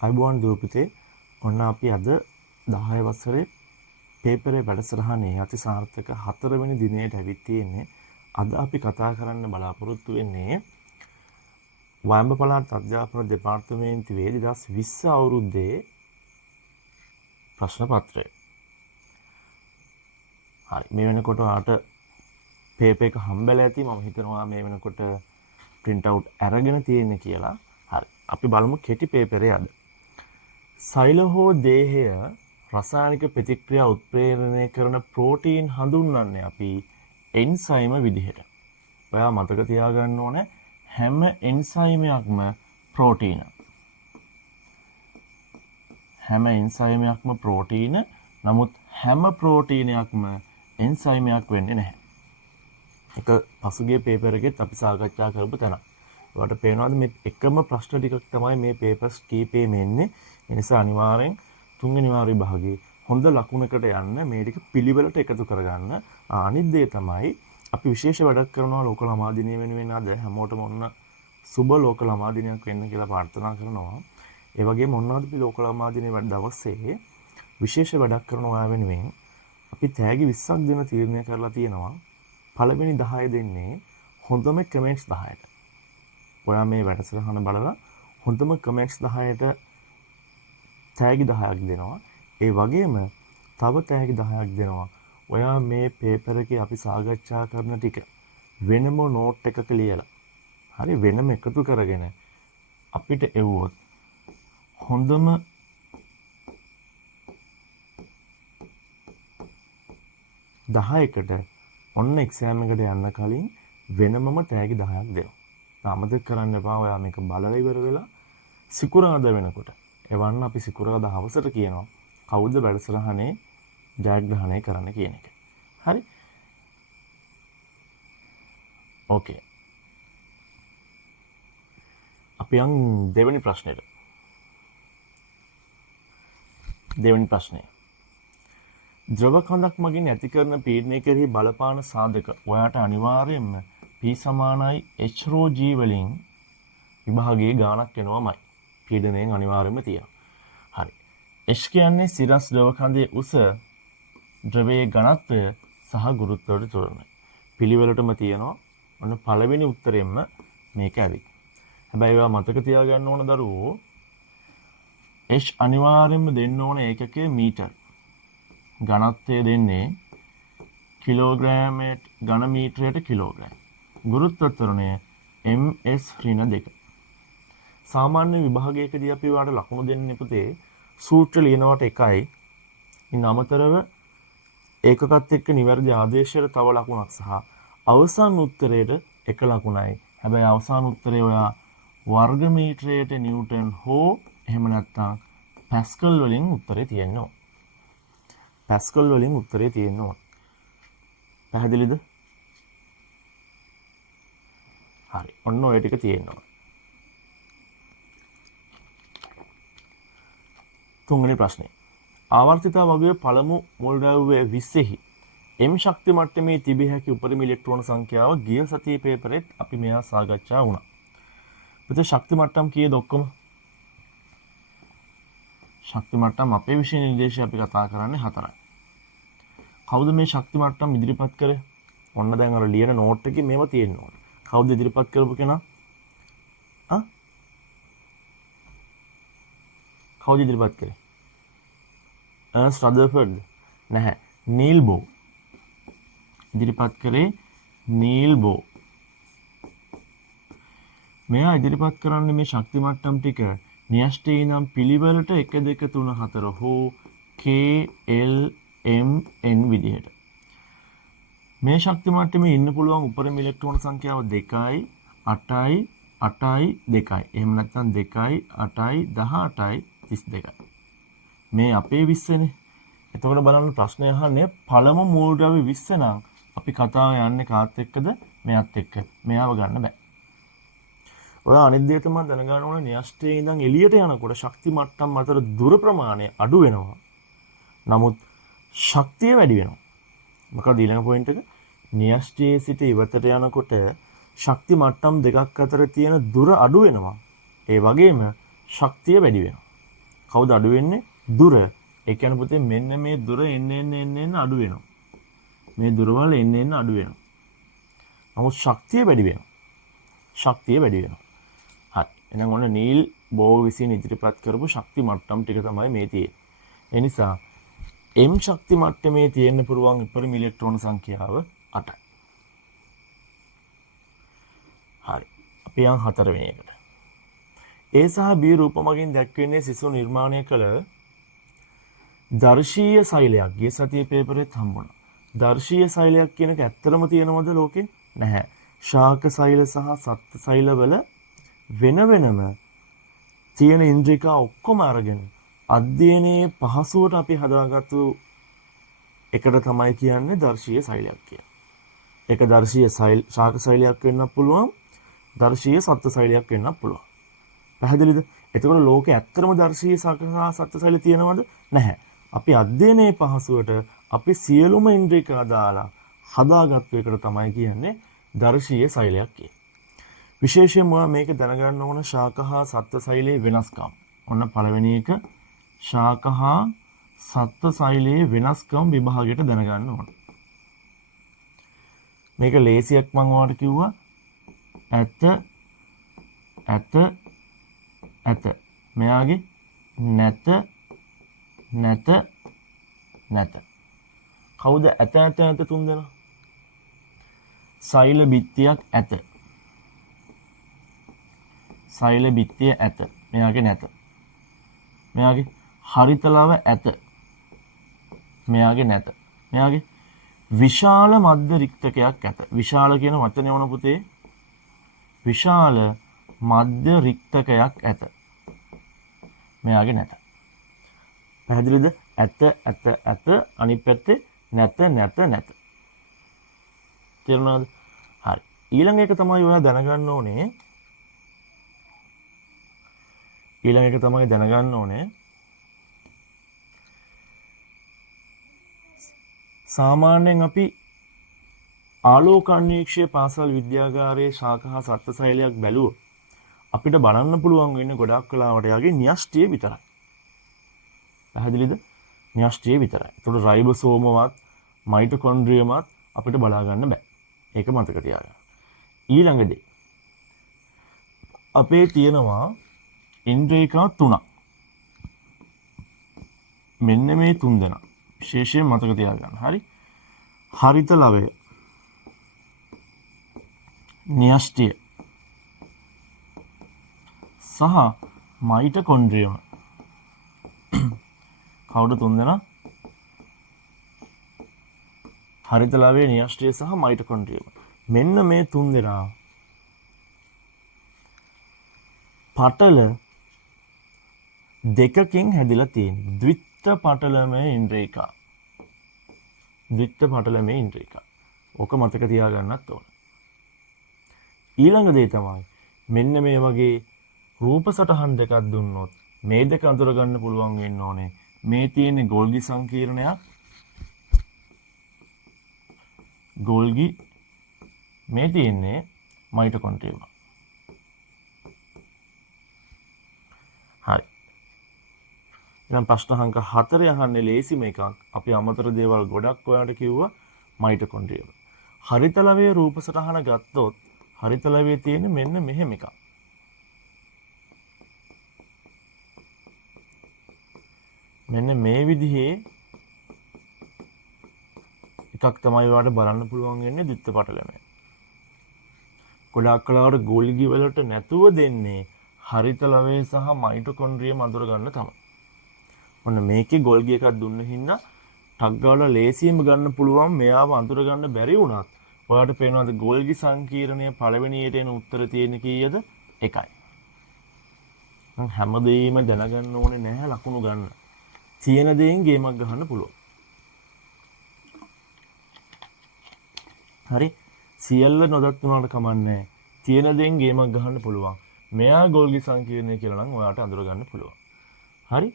අයිබෝන් දූපිතේ ඔන්න අපි අද 10 වසරේ පේපරේ වැඩසටහනේ අති සාර්ථක 4 වෙනි දිනයට ඇවිත් තියෙන්නේ. අද අපි කතා කරන්න බලාපොරොත්තු වෙන්නේ වයඹ පළාත් අධ්‍යාපන දෙපාර්තමේන්තුවේ 2020 අවුරුද්දේ ප්‍රශ්න පත්‍රය. හරි මේ වෙනකොට ආට පේපර් එක හම්බෙලා ඇති. මම හිතනවා මේ වෙනකොට print out අරගෙන තියෙන්නේ කියලා. හරි අපි බලමු කෙටි පේපරේ අද. සෛල හෝ දේහය රසායනික ප්‍රතික්‍රියා උත්ප්‍රේරණය කරන ප්‍රෝටීන් හඳුන්වන්නේ අපි එන්සයිම විදිහට. ඔයා මතක තියාගන්න ඕනේ හැම එන්සයිමයක්ම ප්‍රෝටීන. හැම එන්සයිමයක්ම ප්‍රෝටීන. නමුත් හැම ප්‍රෝටීනයක්ම එන්සයිමයක් වෙන්නේ නැහැ. එක පසුගිය පේපර් එකෙත් අපි සාකච්ඡා කරපු තැන. ඔයාලට පේනවාද මේ එකම ප්‍රශ්න ටිකක් තමයි මේ පේපර්ස් කීපෙම එන්නේ. ඒ නිසා අනිවාර්යෙන් තුන්වෙනි වාර විභාගයේ හොඳ ලකුණකට යන්න මේ ටික පිළිවෙලට එකතු කරගන්න. අනිත් දේ තමයි අපි විශේෂ වැඩක් කරනවා ලෝක ළමා දිනය වෙනුවෙන් අද හැමෝටම ඔන්න සුබ ලෝක ළමා දිනයක් වෙන්න කියලා ප්‍රාර්ථනා කරනවා. ඒ වගේම ඔන්න අද අපි ලෝක ළමා දිනයේ දවසේ විශේෂ වැඩක් කරනවා වෙනුවෙන් අපි තෑගි 20ක් දෙන තීරණය කරලා තියෙනවා. පළවෙනි 10 දෙන්නේ හොඳම කමෙන්ට්ස් 10ට. ඔයා මේ වැඩසටහන බලලා හොඳම කමෙන්ට්ස් 10ට තෑගි 10ක් දෙනවා. ඒ වගේම තව තෑගි 10ක් දෙනවා. ඔයා මේ පේපර් එකේ අපි සාකච්ඡා කරන ටික වෙනම නෝට් එකක ලියලා හරි වෙනම එකතු කරගෙන අපිට එවුවොත් හොඳම දහයකට ඔන්න එක්සෑම් එකට යන්න කලින් වෙනමම තෑගි 10ක් දෙනවා. අමතක කරන්න එපා ඔයා මේක බලලා ඉවර වෙලා සිකුරාදා වෙනකොට එවන්න අපි සිකුරාදා හවසට කියනවා කවුද වැඩසටහනේ ජයග්‍රහණය කරන්න කියන එක. හරි? ඕකේ. අපි යන් දෙවෙනි ප්‍රශ්නෙට. දෙවෙනි ප්‍රශ්නය. ද්‍රව කඳක් මගින් ඇති කරන පීඩනය කෙරෙහි බලපාන සාධක ඔයාට අනිවාර්යයෙන්ම P සමානයි H rho G වලින් විභාගයේ ගාණක් වෙනවමයි. පීඩනයෙන් අනිවාර්යයෙන්ම තියෙනවා. හරි. H කියන්නේ සිරස් ද්‍රව කඳේ උස, ද්‍රවයේ ඝනත්වය සහ ගුරුත්වයට තුලයි. පිළිවෙලටම තියෙනවා. ඔන්න පළවෙනි උත්තරෙන්න මේක ඇවි. හැබැයි ඔයා මතක තියාගන්න ඕන දරුවෝ H අනිවාර්යයෙන්ම දෙන්න ඕන ඒකකයේ මීටර්. ඝනත්වය දෙන්නේ කිලෝග්‍රෑමයට ඝන මීටරයට කිලෝග්‍රෑම්. ගුරුත්වත්වරණය ms ඍණ 2. සාමාන්‍ය විභාගයකදී අපි වාට ලකුණු දෙන්නේ පුතේ සූත්‍ර ලියනවට එකයි. ඉන් අමතරව ඒකකත් එක්ක නිවැරදි ආදේශයට තව ලකුණක් සහ අවසාන උත්තරයට එක ලකුණයි. හැබැයි අවසාන උත්තරේ ඔයා වර්ග මීටරයට නිව්ටන් හෝ එහෙම නැත්නම් පැස්කල් වලින් උත්තරේ තියෙනවා. පැස්කල් වලින් උත්තරේ තියෙනවා. පැහැදිලිද? හරි. ඔන්න ඔය ටික තියෙනවා. තුන්වෙනි ප්‍රශ්නේ. ආවර්තිතා වගයේ පළමු මෝල් ද්‍රව්‍ය 20 M ශක්ති මට්ටමේ තිබිය හැකි උපරිම ඉලෙක්ට්‍රෝන සංඛ්‍යාව ගිය සතියේ පේපරෙත් අපි මෙයා සාකච්ඡා වුණා. පුතේ ශක්ති මට්ටම් කීයද ඔක්කොම? ශක්ති මට්ටම් අපේ විෂය නිර්දේශය අපි කතා කරන්නේ 4යි. කවුද මේ ශක්ති මට්ටම් ඉදිරිපත් කරේ? ඔන්න දැන් අර ලියන නෝට් එකේ මේව තියෙන්න ඕන. කවුද ඉදිරිපත් කරපු කෙනා? කවුද ඉදිරිපත් කරේ? අර්නස්ට් රදර්ෆර්ඩ් නැහැ. නීල් බෝ. ඉදිරිපත් කරේ නීල් බෝ. මෙයා ඉදිරිපත් කරන්නේ මේ ශක්ති මට්ටම් ටික න්‍යෂ්ටි නම් පිළිවෙලට 1 2 3 4 හෝ K L M N විදිහට. මේ ශක්ති මට්ටමේ ඉන්න පුළුවන් උපරිම ඉලෙක්ට්‍රෝන සංඛ්‍යාව 2යි 8යි 8යි 2යි. එහෙම නැත්නම් 2යි 8යි 18යි 32යි. මේ අපේ 20නේ. එතකොට බලන්න ප්‍රශ්නය අහන්නේ පළමු මූල ද්‍රව්‍ය 20 නම් අපි කතාව යන්නේ කාත් එක්කද? මෙයත් එක්ක. මෙයාව ගන්න බෑ. ඔයා අනිත් දේ තමයි දැනගන්න ඕනේ න්‍යෂ්ටියේ ඉඳන් එළියට යනකොට ශක්ති මට්ටම් අතර දුර ප්‍රමාණය අඩු වෙනවා. නමුත් ශක්තිය වැඩි වෙනවා. මොකද ඊළඟ පොයින්ට් එක න්‍යෂ්ටියේ සිට ඉවතට යනකොට ශක්ති මට්ටම් දෙකක් අතර තියෙන දුර අඩු වෙනවා. ඒ වගේම ශක්තිය වැඩි වෙනවා. කවුද අඩු වෙන්නේ? දුර. ඒ කියන්නේ පුතේ මෙන්න මේ දුර එන්න අඩු වෙනවා. මේ දුරවල එන්න අඩු වෙනවා. නමුත් ශක්තිය වැඩි වෙනවා. ශක්තිය වැඩි වෙනවා. හරි. එහෙනම් ඔන්න නීල් බෝර් විසින් ඉදිරිපත් කරපු ශක්ති මට්ටම් ටික තමයි මේ තියෙන්නේ. ඒ නිසා m ශක්ති මට්ටමේ තියෙන්න පුළුවන් උපරිම ඉලෙක්ට්‍රෝන සංඛ්‍යාව 8යි. හරි. අපි යන් 4 වෙනි එකට. A සහ B රූප මගින් දැක්වෙන්නේ සිසු නිර්මාණය කළ දර්ශීය සෛලයක්. ගිය සතියේ පේපරෙත් හම්බුණා. දර්ශීය සෛලයක් කියන එක ඇත්තටම තියෙනවද ලෝකේ? නැහැ. ශාක සෛල සහ සත්ත්ව සෛල වල වෙන වෙනම තියෙන ඉන්ද්‍රිකා ඔක්කොම අරගෙන අධ්‍යයනයේ පහසුවට අපි හදාගත්තු එකට තමයි කියන්නේ දර්ශීය සෛලයක් කියලා. ඒක දර්ශීය ශාක සෛලයක් වෙන්නත් පුළුවන්, දර්ශීය සත්ත්ව සෛලයක් වෙන්නත් පුළුවන්. පැහැදිලිද? එතකොට ලෝකේ ඇත්තම දර්ශීය ශාක සහ සත්ත්ව සෛල තියෙනවද? නැහැ. අපි අධ්‍යයනයේ පහසුවට අපි සියලුම ඉන්ද්‍රිකා දාලා හදාගත්තු එකට තමයි කියන්නේ දර්ශීය සෛලයක් කියලා. විශේෂයෙන්ම මේක දැනගන්න ඕන ශාක හා සත්ත්ව සෛලයේ වෙනස්කම්. ඔන්න පළවෙනි එක ශාක හා සත්ත්ව සෛලයේ වෙනස්කම් විභාගයට දැනගන්න ඕන. මේක ලේසියක් මම ඔයාලට කිව්වා. ඇත මෙයාගේ නැත. කවුද ඇත තුන් දෙනා? සෛල බිත්තියක් ඇත. සෛල බිත්තිය ඇත. මෙයාගේ නැත. මෙයාගේ හරිතලව ඇත. මෙයාගේ නැත. මෙයාගේ විශාල මධ්‍ය රික්තකයක් ඇත. විශාල කියන වචනේ වුණ පුතේ. විශාල මධ්‍ය රික්තකයක් ඇත. මෙයාගේ නැත. පැහැදිලිද? ඇත අනිත් පැත්තේ නැත. තේරුණාද? හරි. ඊළඟ එක තමයි ඔයා දැනගන්න ඕනේ. සාමාන්‍යයෙන් අපි ආලෝකාන්වීක්ෂය පාසල් විද්‍යාගාරයේ ශාක හා සත්ත්ව සෛලයක් බැලුවොත් අපිට බලන්න පුළුවන් වෙන්නේ ගොඩක් වෙලාවට යාගේ න්‍යෂ්ටිය විතරයි. පැහැදිලිද? න්‍යෂ්ටිය විතරයි. ඒතකොට රයිබෝසෝමවත් මයිටොකොන්ඩ්‍රියමත් අපිට බලා ගන්න බෑ. ඒක මතක තියාගන්න. ඊළඟදී අපේ තියෙනවා ඉන්ද්‍රිකා 3ක්. මෙන්න මේ 3 දෙනා විශේෂයෙන් මතක තියාගන්න. හරි? හරිත ලවය, න්‍යෂ්ටිය සහ මයිටොකොන්ඩ්‍රියම. කවුද 3 දෙනා? හරිත ලවය, න්‍යෂ්ටිය සහ මයිටොකොන්ඩ්‍රියම. මෙන්න මේ 3 දෙනා පටල දෙකකින් හැදිලා තියෙනවා. ද්විත්ත පටලමය ඉන්ද්‍රිකා. ඕක මතක තියාගන්නත් ඕන. ඊළඟ දේ තමයි මෙන්න මේ වගේ රූප සටහන් දෙකක් දුන්නොත් මේ දෙක අඳුර ගන්න පුළුවන් වෙන්න ඕනේ. මේ තියෙන ගෝල්ගි සංකීර්ණයක්. ගෝල්ගි මේ තියෙන්නේ මයිටොකොන්ඩ්‍රියම. හරි. එහෙනම් ප්‍රශ්න අංක 4 අහන්නේ ලේසිම එකක්. අපි අමතර දේවල් ගොඩක් ඔයාලට කිව්වා මයිටොකොන්ඩ්‍රියම. හරිත ලවයේ රූප සටහන ගත්තොත් හරිත ලවයේ තියෙන මෙන්න මෙහෙම එකක්. මෙන්න මේ විදිහේ එකක් තමයි ඔයාලට බලන්න පුළුවන් වෙන්නේ ද්විත්ව පටලමය. ගොඩක් කලාවට ගෝල්ගි වලට නැතුව දෙන්නේ හරිත ලවය සහ මයිටොකොන්ඩ්‍රියම අඳුර ගන්න තමයි. ඔන්න මේකේ ගෝල්ගි එකක් දුන්න හින්දා ටග් ගාලා ලේසියෙන්ම ගන්න පුළුවන්. මෙයාව අඳුර ගන්න බැරි වුණත් ඔයාලට පේනවාද ගෝල්ගි සංකීර්ණයේ පළවෙනියට එන උත්තර තියෙන්නේ කීයද? 1යි. මම හැමදේම දැනගන්න ඕනේ නැහැ ලකුණු ගන්න. තියෙන දේෙන් ගේමක් ගහන්න පුළුවන්. හරි? සියල්ල නොදත් උනාට කමන්නේ. තියෙන දේෙන් ගේමක් ගහන්න පුළුවන්. මෙයා ගෝල්ගි සංකීර්ණය කියලා නම් ඔයාලට අඳුර ගන්න පුළුවන්. හරි?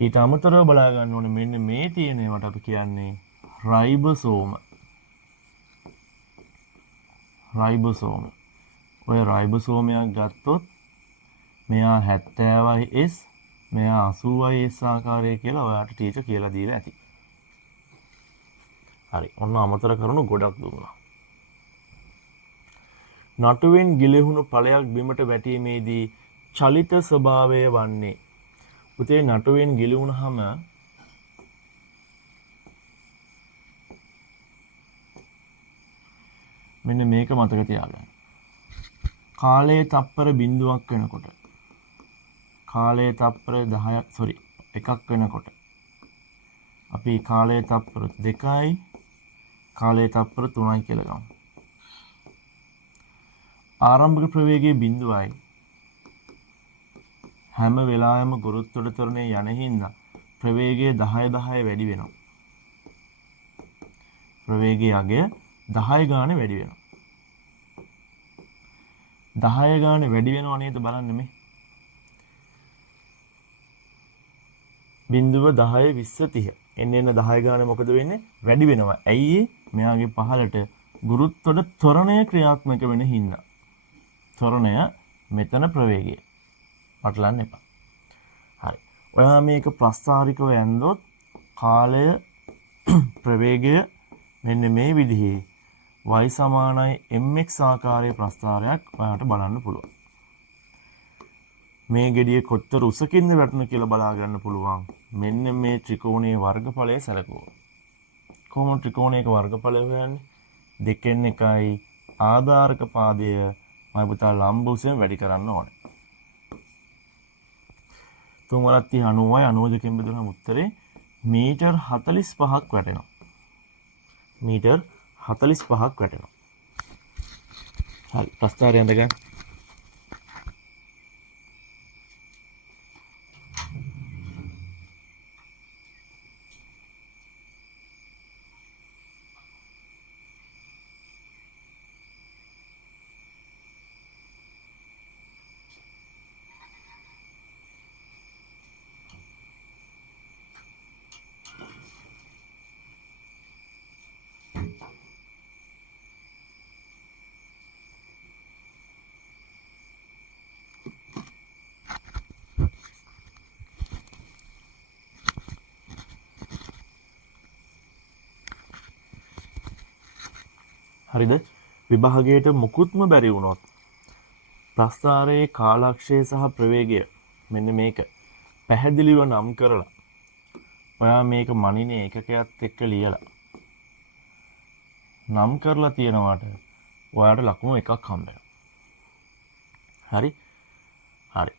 ඊට අමතරව බලා ගන්න ඕනේ මෙන්න මේ තියෙන ඒවාට අපි කියන්නේ රයිබෝසෝම. ඔය රයිබෝසෝමයක් ගත්තොත් මෙයා 70යි S මෙයා 80s ආකාරය කියලා ඔයාලට ටීචර් කියලා දීලා ඇති. හරි. ඔන්න අමතර කරුණු ගොඩක් දුන්නා. නටුවෙන් ගිලිහුණු ඵලයක් බිමට වැටීමේදී චලිත ස්වභාවය වන්නේ. පුතේ නටුවෙන් ගිලිහුණාම මෙන්න මේක මතක තියාගන්න. කාලයේ තප්පර බිඳුවක් වෙනකොට කාලයේ තප්පර 10ක් එකක් වෙනකොට අපි කාලයේ තප්පර 2යි කාලයේ තප්පර 3යි කියලා ගමු. ආරම්භක ප්‍රවේගයේ බිඳුවයි හැම වෙලාවෙම ගුරුත්වයට ත්වරණය යන හින්දා ප්‍රවේගය 10 වැඩි වෙනවා. ප්‍රවේගයේ අගය 10 ගානේ වැඩි වෙනවා. 10 ගානේ වැඩි වෙනව නේද බලන්න මේ. බිඳුව 10 20 30. එන්න 10 ගානේ මොකද වෙන්නේ? වැඩි වෙනවා. ඇයි මෙයාගේ පහළට ගුරුත්වයට ත්වරණය ක්‍රියාත්මක වෙන හින්දා. ත්වරණය මෙතන ප්‍රවේගය. පටලන්න එපා. හරි. ඔයා මේක ප්‍රස්ථාරිකව ඇන්දොත් කාලය ප්‍රවේගය මෙන්න මේ විදිහේ y සමානයි mx ආකාරයේ ප්‍රස්ථාරයක් ඔයාලට බලන්න පුළුවන්. මේ ගෙඩිය කොච්චර උසකින්ද වැටුණ කියලා බලා ගන්න පුළුවන්. මෙන්න මේ ත්‍රිකෝණයේ වර්ගඵලය සැලකුවා. කොහොමද ත්‍රිකෝණයක වර්ගඵලය හොයන්නේ? 2n එකයි ආධාරක පාදය මම පුතා ලම්බ උසෙන් වැඩි කරන්න ඕනේ. 3 වරක් 30 90යි 92 බෙදුනහම උත්තරේ මීටර් 45ක් වැටෙනවා. මීටර් 45ක් වැටෙනවා. හරි ප්‍රස්ථාරය අඳ ගන්න. හරිද? විභාගයට මුකුත්ම බැරි වුණොත් ප්‍රස්ථාරයේ කාලක්ෂය සහ ප්‍රවේගය මෙන්න මේක පැහැදිලිව නම් කරලා ඔයා මේක මනිනේ ඒකකයක් එක්ක ලියලා නම් කරලා තියනවාට ඔයාලට ලකුණු එකක් හම්බ වෙනවා. හරි? හරි.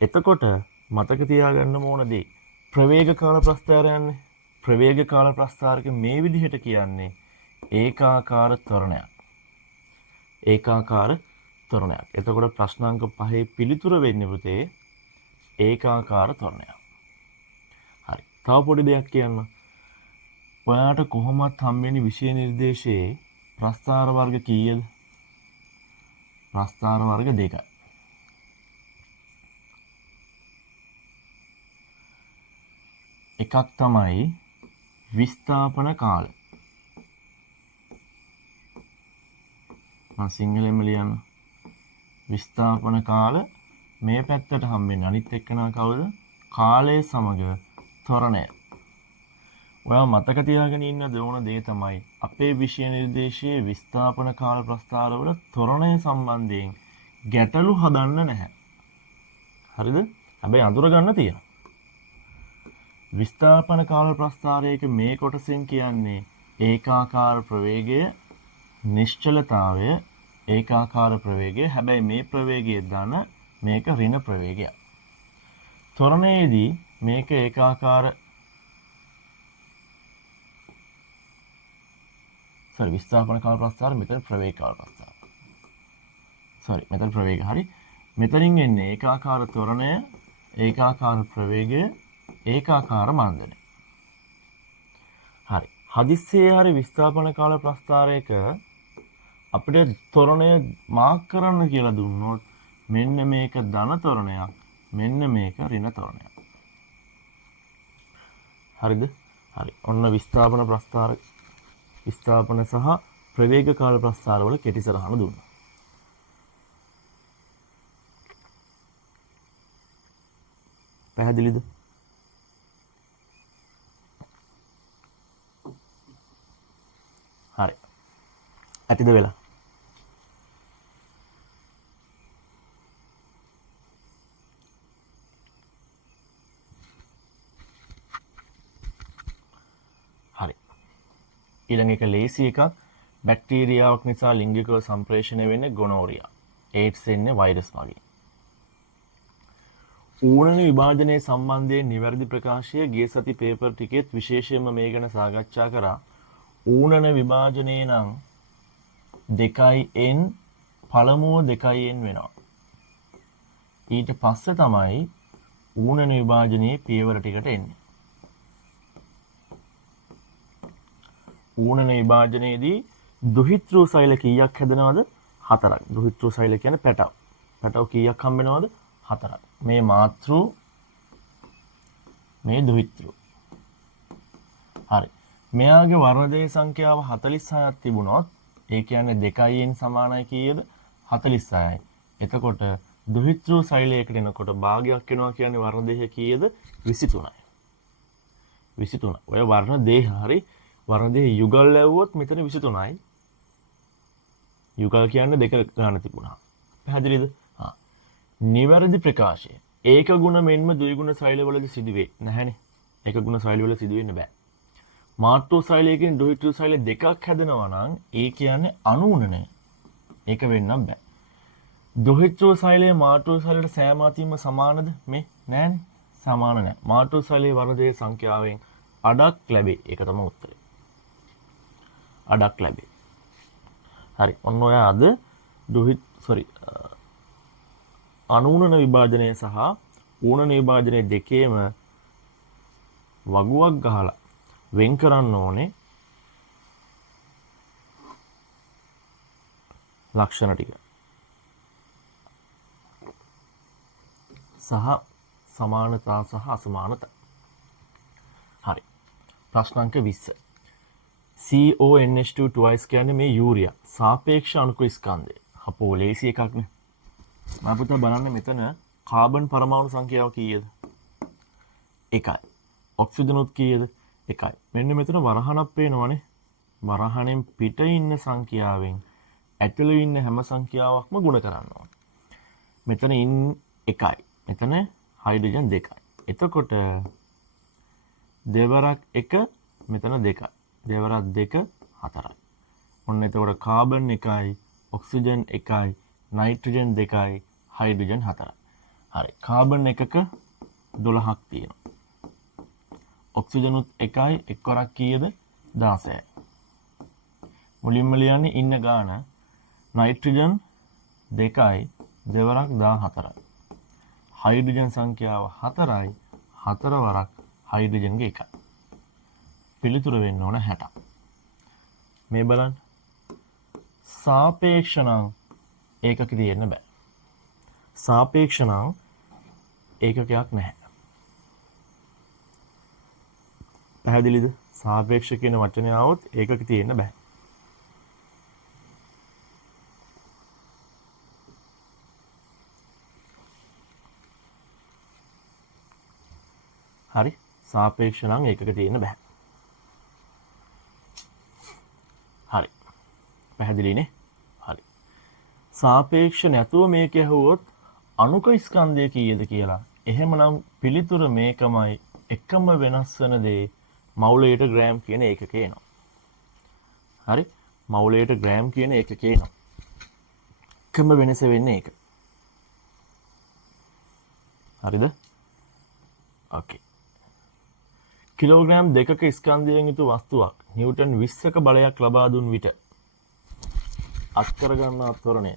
එතකොට මතක තියාගන්න ඕන දේ ප්‍රවේග කාල ප්‍රස්ථාරයන්නේ. ප්‍රවේග කාල ප්‍රස්ථාරක මේ විදිහට කියන්නේ ඒකාකාර ත්වරණයක්. ඒකාකාර ත්වරණයක්. එතකොට ප්‍රශ්නාංක 5 පිළිතුර වෙන්නේ පුතේ ඒකාකාර ත්වරණයක්. හරි. තව පොඩි දෙයක් කියන්න. ඔයාට කොහොමත් හම්බෙන්නේ විෂය නිර්දේශයේ ප්‍රස්ථාර වර්ග කීයද? ප්‍රස්ථාර වර්ග 2යි. එකක් තමයි විස්ථාපන කාල. මම සිංහලෙන්ම ලියන්න. විස්ථාපන කාල මේ පැත්තට හම්බෙන්නේ අනිත් එක්කනා කවුද? කාලය සමග ත්වරණය. ඔයා මතක තියාගෙන ඉන්න ඕන දේ තමයි අපේ විෂය නිර්දේශයේ විස්ථාපන කාල ප්‍රස්ථාරවල ත්වරණය සම්බන්ධයෙන් ගැටලු හදන්න නැහැ. හරිද? හැබැයි අඳුර ගන්න තියෙනවා. විස්ථාපන කාල ප්‍රස්ථාරයක මේ කොටසෙන් කියන්නේ ඒකාකාර ප්‍රවේගය, නිශ්චලතාවය, ඒකාකාර ප්‍රවේගය. හැබැයි මේ ප්‍රවේගය ධන, මේක ඍණ ප්‍රවේගයක්. ත්වරණයේදී මේක ඒකාකාර විස්ථාපන කාල ප්‍රස්ථාර, මෙතන ප්‍රවේග කාල ප්‍රස්ථාර. මෙතන ප්‍රවේග හරි. මෙතනින් එන්නේ ඒකාකාර ත්වරණය, ඒකාකාර ප්‍රවේගය, ඒකාකාර මන්දනය. හරි. හදිස්සියේ හරි විස්ථාපන කාල ප්‍රස්ථාරයක අපිට ත්වරණය මාක් කරන්න කියලා දුන්නොත් මෙන්න මේක ධන ත්වරණයක්, මෙන්න මේක ඍණ ත්වරණයක්. හරිද? හරි. ඔන්න විස්ථාපන ප්‍රස්ථාර, විස්ථාපන සහ ප්‍රවේග කාල ප්‍රස්ථාර වල කෙටි සරහන දුන්නා. පැහැදිලි? පැහැදිලිද? හරි. ඇතිද වෙලා? හරි. ඊළඟ එක ලේසි එකක්. බැක්ටීරියාවක් නිසා ලිංගිකව සම්ප්‍රේෂණය වෙන්නේ ගොනෝරියා. ඒඩ්ස් එන්නේ වෛරස් වගේ. ඌනන විභාජනයේ සම්බන්ධයෙන් නිවැරදි ප්‍රකාශය ගිය සති පේපර් ටිකෙත් විශේෂයෙන්ම මේ ගැන සාකච්ඡා කරා. ඌනන විභාජනයේ නම් 2n පළමුව 2n වෙනවා. ඊට පස්සේ තමයි ඌනන විභාජනයේ පියවර ටිකට එන්නේ. ඌනන විභාජනයේදී දුහිතෘ සෛල කීයක් හැදෙනවද? 4ක්. දුහිතෘ සෛල කියන්නේ පැටව. පැටව කීයක් හම්බ වෙනවද? 4ක්. මේ මාතෘ මේ දුහිතෘ. හරි. මෙයාගේ වර්ණදේශ සංඛ්‍යාව 46ක් තිබුණොත් ඒ කියන්නේ 2n සමානයි කීයද? 46යි. එතකොට දුහිතෘ සෛලයකට එනකොට භාගයක් වෙනවා කියන්නේ වර්ණදේශ කීයද? 23යි. 23. ඔය වර්ණදේශ හරි වර්ණදේශ යුගල් ලැබුවොත් මෙතන 23යි. යුගල් කියන්නේ දෙක ගන්න තිබුණා. පැහැදිලිද? හා. නිවැරදි ප්‍රකාශය. ඒක ගුණ මෙන්ම ද්විගුණ සෛලවලදී සිදුවේ නැහැනේ. ඒක ගුණ සෛලවල සිදු වෙන්න බෑ. මාතෘ සෛලයකින් දුහිතෘ සෛල දෙකක් හැදෙනවා නම් ඒ කියන්නේ අනූනනය. ඒක වෙන්නම් බෑ. දුහිතෘ සෛලය මාතෘ සෛලයට සෑම අතින්ම සමානද? මේ නෑනේ. සමාන නෑ. මාතෘ සෛලයේ වර්ණදේශ සංඛ්‍යාවෙන් අඩක් ලැබේ. ඒක තමයි උත්තරේ. අඩක් ලැබේ. හරි. ඔන්න ඔය අද අනූනන විභාජනය සහ ඌනන විභාජනය දෙකේම වගුවක් ගහලා වෙන් කරන්න ඕනේ ලක්ෂණ ටික. සහ සමානතා සහ අසමානතා. හරි. ප්‍රශ්න අංක 20. CONH2 twice කියන්නේ මේ යූරියා සාපේක්ෂ අණුක ස්කන්ධය. අපෝ ලේසි එකක් නේ. මම පුතා බලන්න මෙතන කාබන් පරමාණු සංඛ්‍යාව කීයද? 1යි. ඔක්සිජන් උත් කීයද? 1යි. මෙන්න මෙතන වරහණක් පේනවනේ. වරහණෙන් පිට ඉන්න සංඛ්‍යාවෙන් ඇතුළේ ඉන්න හැම සංඛ්‍යාවක්ම ගුණ කරන්න ඕනේ. මෙතන 1යි. මෙතන හයිඩ්‍රජන් 2යි. එතකොට දෙවරක් 1 මෙතන 2යි. දෙවරක් 2 4යි. ඔන්න එතකොට කාබන් 1යි, ඔක්සිජන් 1යි, නයිට්‍රජන් 2යි, හයිඩ්‍රජන් 4යි. හරි. කාබන් එකක 12ක් තියෙනවා. ඔක්සිජන් උත් 1යි, එක්වරක් කීයද? 16යි. මුලින්ම ලියන්නේ ඉන්න ගාන නයිට්‍රජන් 2යි, දෙවරක් 14යි. හයිඩ්‍රජන් සංඛ්‍යාව 4යි, 4 වරක් හයිඩ්‍රජන්ගේ 1යි. පිළිතුර වෙන්න ඕන 60ක්. මේ බලන්න. සාපේක්ෂ නම් ඒකක තියෙන්න බෑ. සාපේක්ෂ නම් ඒකකයක් නැහැ. පැහැදිලිද? සාපේක්ෂ කියන වචනය આવොත් ඒකක තියෙන්න බෑ. හරි. සාපේක්ෂ නම් ඒකක තියෙන්න බෑ. හරි. පැහැදිලිනේ? හරි. සාපේක්ෂ නැතුව මේක ඇහුවොත් අණුක ස්කන්ධය කීයද කියලා. එහෙමනම් පිළිතුර මේකමයි. එකම වෙනස් වෙන දේ මවුලයට ග්‍රෑම් කියන ඒකකේ එනවා. හරි. මවුලයට ග්‍රෑම් කියන ඒකකේ එනවා. එකම වෙනස වෙන්නේ ඒක. හරිද? ඕකේ. කිලෝග්‍රෑම් 2ක ස්කන්ධයෙන් යුතු වස්තුවක් නිව්ටන් 20ක බලයක් ලබා දුන් විට අත්කර ගන්නා ත්වරණය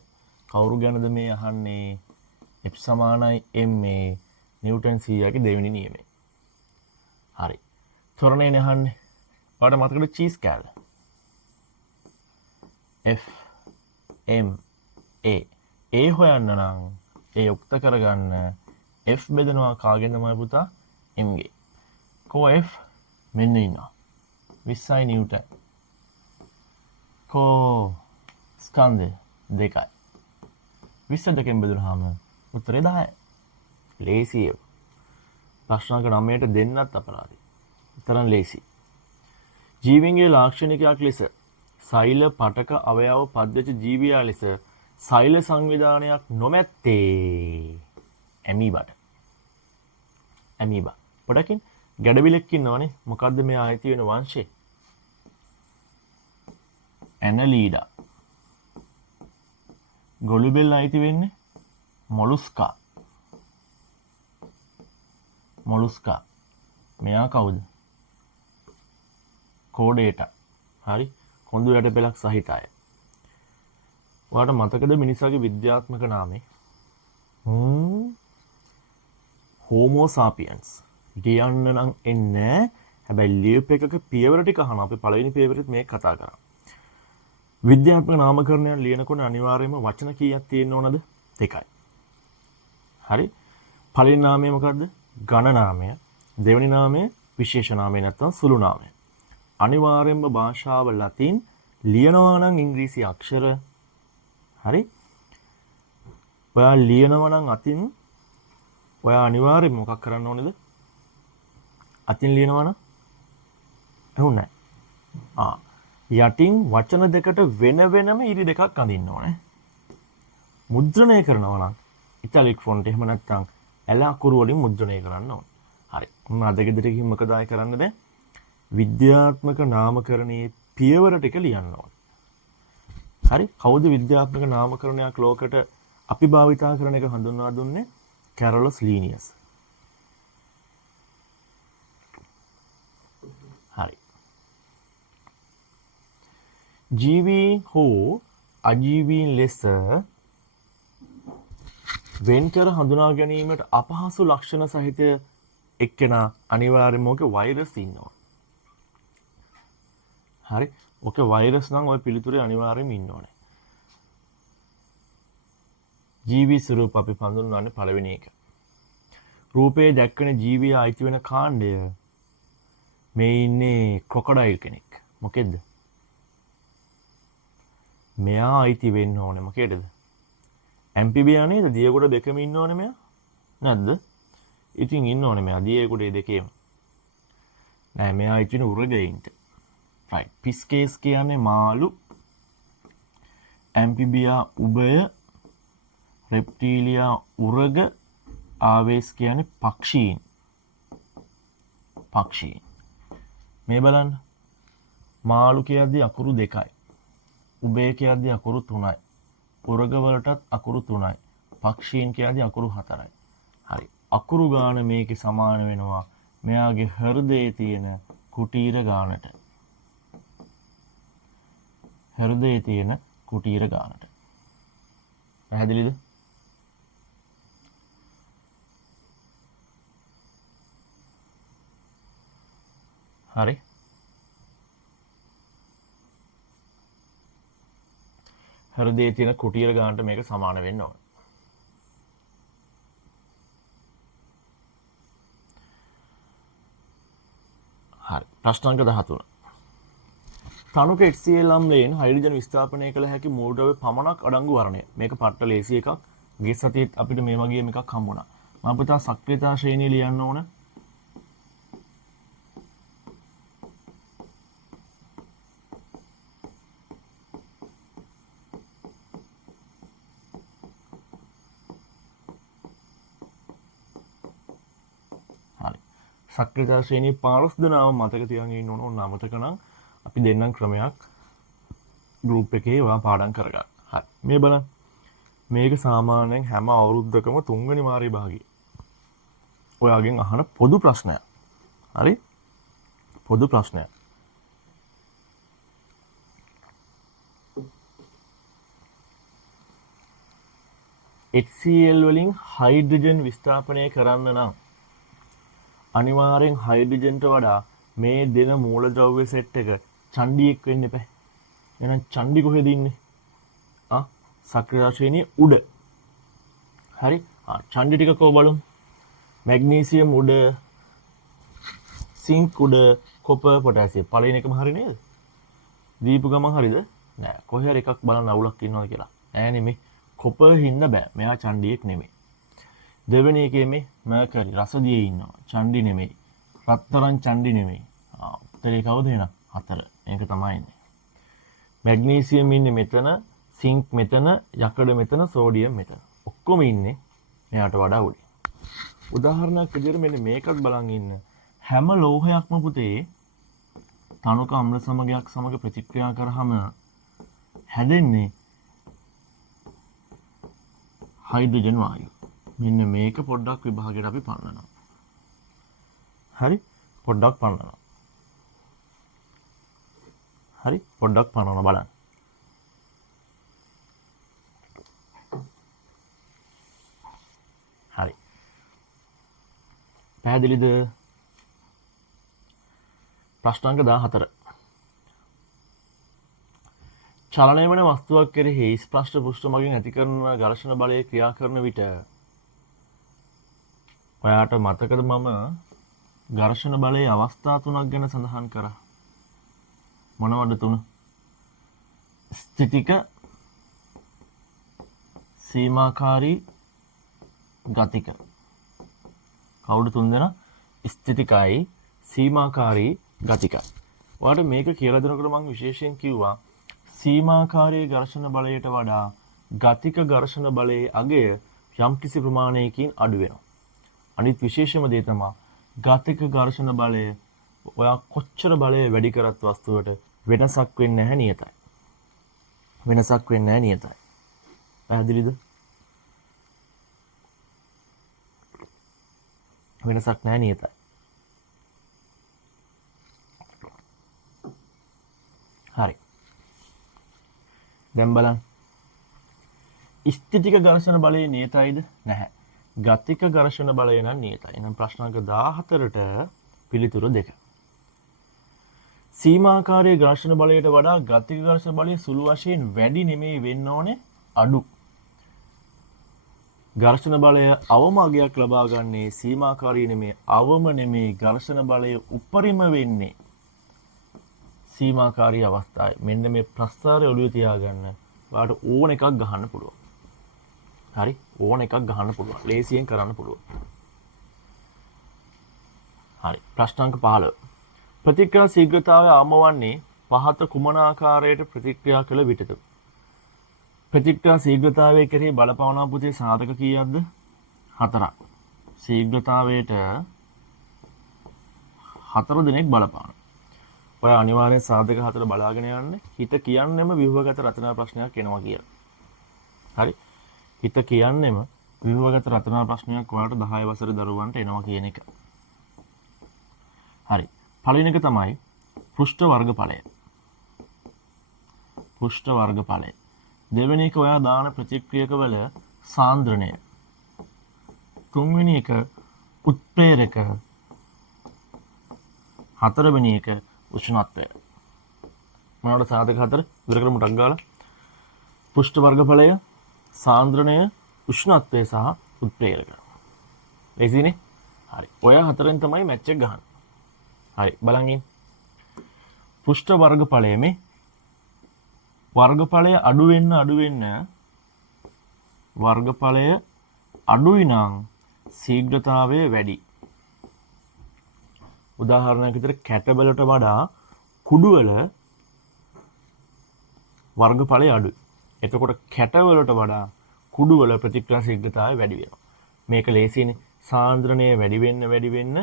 කවුරු ගැනද මේ අහන්නේ? F සමානයි ma නිව්ටන් 100ගේ දෙවෙනි නියමය. හරි. ත්වරණයනේ අහන්නේ. ඔයාලට මතකද චීස් කෑල්ල? F m a a හොයන්න නම් ඒ යුක්ත කරගන්න F බෙදනවා කාගෙන්ද මම පුතා? m ගේ. කෝ F මෙන්න ඉන්නවා 20යි නිව්ටන්. කෝ ස්කන්ධය 2යි. 20 දෙකෙන් බෙදුනහම උත්තරේ 10යි. ලේසියි. ප්‍රශ්න අංක 9ට දෙන්නත් අපරාධයි. තරම් ලේසි. ජීවීන්ගේ ලාක්ෂණිකයක් ලෙස සෛල පටක අවයව පද්ධති ජීවියා ලෙස සෛල සංවිධානයක් නොමැත්තේ ඇමීබාට. ඇමීබා. පොඩකින් ගැඩවිලක් ඉන්නවනේ. මොකද්ද මේ ආයති වෙන වංශය? ඇනලීඩා. ගොළුබෙල් ආයති වෙන්නේ මොලුස්කා. මොලුස්කා. මෙයා කවුද? කෝඩේටා. හරි. කොඳු යට පෙලක් සහිත අය. ඔයාලට මතකද මිනිසාගේ විද්‍යාත්මක නාමය? හෝමෝ සාපියන්ස්. කියන්න නම් එන්නේ. හැබැයි ලියුප් එකක පියවර ටික අහන අපි පළවෙනි පියවරෙත් මේක කතා කරා. විද්‍යාත්මක නාමකරණයක් ලියනකොට අනිවාර්යයෙන්ම වචන කීයක් තියෙන්න ඕනද? 2යි. හරි. පළවෙනි නාමය මොකද්ද? ඝන නාමය. දෙවෙනි නාමය විශේෂ නාමය නැත්නම් සුළු නාමය. අනිවාර්යයෙන්ම භාෂාව ලතින් ලියනවා නම් ඉංග්‍රීසි අක්ෂර. හරි. ඔයා ලියනවා නම් අතින් ඔයා අනිවාර්යයෙන්ම මොකක් කරන්න ඕනේද? අතින් ලියනවා නම් එහුන්නේ. යටින් වචන දෙකට වෙන වෙනම ඉරි දෙකක් අඳින්න ඕනේ. මුද්‍රණය කරනවා නම් ඉතාලික් ෆොන්ට් එහෙම නැත්නම් ඇල අකුරු වලින් මුද්‍රණය කරන්න ඕනේ. හරි. මම අද ගෙදර ගිහින් මොකද ආයෙ කරන්නද? විද්‍යාත්මක නාමකරණයේ පියවර ටික ලියන්න ඕනේ. හරි. කවුද විද්‍යාත්මක නාමකරණයක් ලෝකෙට අපි භාවිතා කරන එක හඳුන්වා දුන්නේ? කැරොලස් ලීනියස්. හරි. ජීවීන් හෝ අජීවීන් ලෙස වෙන්කර හඳුනා ගැනීමට අපහසු ලක්ෂණ සහිත එක්කෙනා අනිවාර්යයෙන්ම ඔක වෛරස් ඉන්නවා. හරි. ඔක වෛරස් නම් ඔය පිළිතුරේ අනිවාර්යයෙන්ම ඉන්න ඕනේ. ජීවී ස්වරූප අපි හඳුන්වන්නේ පළවෙනි එක. රූපයේ දැක්කන ජීවියා අයිති වෙන කාණ්ඩය මේ ඉන්නේ ක්‍රොකොඩයිල් කෙනෙක්. මොකෙද්ද? මෙයා අයිති වෙන්න ඕනේ මොකේද? ඇම්ෆිබියා නේද? දියගොඩ දෙකම ඉන්න ඕනේ මෙයා. නැද්ද? ඉතින් ඉන්න ඕනේ මෙයා දියගොඩ දෙකේම. නෑ මෙයා අයිති වෙන උරගයින්ට. right. පිස්කේස් කියන්නේ මාළු. ඇම්ෆිබියා උභය. රෙප්ටීලියා උරග. ආවේස් කියන්නේ පක්ෂීන්. පක්ෂීන්. මේ බලන්න. මාළු කියද්දි අකුරු 2යි. උභය කියද්දි අකුරු 3යි. උරග වලටත් අකුරු 3යි. පක්ෂීන් කියද්දි අකුරු 4යි. හරි. අකුරු ගාන මේකේ සමාන වෙනවා මෙයාගේ හෘදයේ තියෙන කුටීර ගානට. හෘදයේ තියෙන කුටීර ගානට. පැහැදිලිද? හරි. හෘදයේ තියෙන කුටීර ගානට මේක සමාන වෙන්න ඕන. හරි. ප්‍රශ්න අංක 13. තනුක HCl අම්ලයෙන් හයිඩ්‍රජන් විස්ථාපනය කළ හැකි මූලද්‍රව්‍ය පමණක් අඩංගු වර්ණය. මේක පට්ට ලේසි එකක්. ගිය සතියේත් අපිට මේ වගේ එකක් හම්බුණා. මම පුතා සක්‍රියතා ශ්‍රේණිය ලියන්න ඕන. හරි. සක්‍රියතා ශ්‍රේණිය 15 දෙනාම මතක තියාගෙන ඉන්න ඕන. ඕන අමතක නම් අපි දෙන්නම් ක්‍රමයක් ගෲප් එකේ ඔයා පාඩම් කරගන්න. හරි. මේ බලන්න. මේක සාමාන්‍යයෙන් හැම අවුරුද්දකම 3 වෙනි මාරේ භාගය. ඔයාගෙන් අහන පොදු ප්‍රශ්නයක්. හරි? පොදු ප්‍රශ්නයක්. HCl වලින් හයිඩ්‍රජන් විස්ථාපනය කරන්න නම් අනිවාර්යෙන් හයිඩ්‍රජන්ට වඩා මේ දෙන මූලද්‍රව්‍ය සෙට් එක චණ්ඩියෙක් වෙන්න එපා. එහෙනම් චණ්ඩි කොහෙද ඉන්නේ? සක්‍රිය ශ්‍රේණියේ උඩ. හරි? චණ්ඩි ටික කො බලමු. මැග්නීසියම් උඩ, සිංක් උඩ, කොපර්, පොටෑසියම්. පළවෙනි එකම හරි නේද? දීපු ගමන් හරිද? නෑ. කොහේ හරි එකක් බලන්න අවුලක් ඉන්නවද කියලා. නෑ නෙමෙයි. කොපර් හින්දා බෑ. මෙයා චණ්ඩියෙක් නෙමෙයි. දෙවෙනි එකේ මේ මර්කරි රසදියේ ඉන්නවා. චණ්ඩි නෙමෙයි. රත්තරන් චණ්ඩි නෙමෙයි. උත්තරේ කවුද එහෙනම්? 4. මේක තමයි ඉන්නේ. මැග්නීසියම් ඉන්නේ මෙතන, සින්ක් මෙතන, යකඩ මෙතන, සෝඩියම් මෙතන. ඔක්කොම ඉන්නේ මෙයාට වඩා උඩින්. උදාහරණයක් විදිහට මෙන්න මේකත් බලන් ඉන්න. හැම ලෝහයක්ම පුතේ තනුක අම්ල සමගයක් සමග ප්‍රතික්‍රියා කරාම හැදෙන්නේ හයිඩ්‍රජන් වායුව. මෙන්න මේක පොඩ්ඩක් විභාගයට අපි පන්නනවා. හරි? පොඩ්ඩක් පන්නනවා. හරි? පොඩ්ඩක් පන්නනවා බලන්න. හරි. පැහැදිලිද? ප්‍රශ්න අංක 14. චලනය වන වස්තුවක් කෙරෙහි ස්පර්ශ පෘෂ්ඨ මගින් ඇති කරන ඝර්ෂණ බලය ක්‍රියා කරන විට ඔයාට මතකද මම ඝර්ෂණ බලයේ අවස්ථා තුනක් ගැන සඳහන් කරා. මොනවද තුන? ස්ථිතික, සීමාකාරී, ගතික. කවුද තුන් දෙනා? ස්ථිතිකයි, සීමාකාරී, ගතිකයි. ඔයාට මේක කියලා දෙනකොට මම විශේෂයෙන් කිව්වා සීමාකාරී ඝර්ෂණ බලයට වඩා ගතික ඝර්ෂණ බලයේ අගය යම්කිසි ප්‍රමාණයකින් අඩු වෙනවා. අනිත් විශේෂම දේ තමයි ගතික ඝර්ෂණ බලය ඔයා කොච්චර බලය වැඩි කරත් වස්තුවට වෙනසක් වෙන්නේ නැහැ නියතයි. වෙනසක් වෙන්නේ නැහැ නියතයි. පැහැදිලිද? වෙනසක් නැහැ නියතයි. හරි. දැන් බලන්න. ස්ථිතික ඝර්ෂණ බලය නියතයිද? නැහැ. ගතික ඝර්ෂණ බලය නම් නියතයි. එහෙනම් ප්‍රශ්න අංක 14ට පිළිතුරු 2. සීමාකාරී ඝර්ෂණ බලයට වඩා ගතික ඝර්ෂණ බලය සුළු වශයෙන් වැඩි නෙමෙයි වෙන්න ඕනේ අඩු. ඝර්ෂණ බලය අවම අගයක් ලබා ගන්නේ සීමාකාරී නෙමෙයි අවම නෙමෙයි ඝර්ෂණ බලය උපරිම වෙන්නේ සීමාකාරී අවස්ථාවේ. මෙන්න මේ ප්‍රස්තාරය ඔළුවේ තියාගන්න. ඔයාලට ඕන එකක් ගහන්න පුළුවන්. හරි? ඕන එකක් ගහන්න පුළුවන්. ලේසියෙන් කරන්න පුළුවන්. හරි. ප්‍රශ්න අංක 15. ප්‍රතික්‍රියා ශීඝ්‍රතාවය ආම වන්නේ පහත කුමන ආකාරයට ප්‍රතික්‍රියා කළ විටද? ප්‍රතික්‍රියා ශීඝ්‍රතාවය කෙරෙහි බලපාවනා පුතේ සාධක කීයක්ද? 4ක්. ශීඝ්‍රතාවයට 4 දෙනෙක් බලපානවා. ඔය අනිවාර්යෙන් සාධක 4 බලාගෙන යන්න. හිත කියන්නෙම ව්‍යුහගත රචනා ප්‍රශ්නයක් එනවා කියලා. හරි? හිත කියන්නෙම ව්‍යුහගත රචනා ප්‍රශ්නයක් ඔයාලට 10 වසරේ දරුවන්ට එනවා කියන එක. හරි. පළවෙනි එක තමයි පෘෂ්ඨ වර්ගඵලය. පෘෂ්ඨ වර්ගඵලය. දෙවෙනි එක ඔයා දාන ප්‍රතික්‍රියක වල සාන්ද්‍රණය. තුන්වෙනි එක උත්ප්‍රේරක. හතරවෙනි එක උෂ්ණත්වය. මොනවාද සාධක 4? ඉවර කරමු ටක් ගාලා. පෘෂ්ඨ වර්ගඵලය, සාන්ද්‍රණය, උෂ්ණත්වය සහ උත්ප්‍රේරක. ලේසිනේ? හරි. ඔය හතරෙන් තමයි මැච් එක ගහන්නේ. හරි බලන් ඉන්න. පෘෂ්ඨ වර්ගඵලයේ මේ වර්ගඵලය අඩු වෙන්න වර්ගඵලය අඩුයි නම් ශීඝ්‍රතාවය වැඩි. උදාහරණයක් විදිහට කැටවලට වඩා කුඩුවල වර්ගඵලය අඩුයි. එතකොට කැටවලට වඩා කුඩුවල ප්‍රතික්‍රියා ශීඝ්‍රතාවය වැඩි වෙනවා. මේක ලේසියිනේ. සාන්ද්‍රණය වැඩි වෙන්න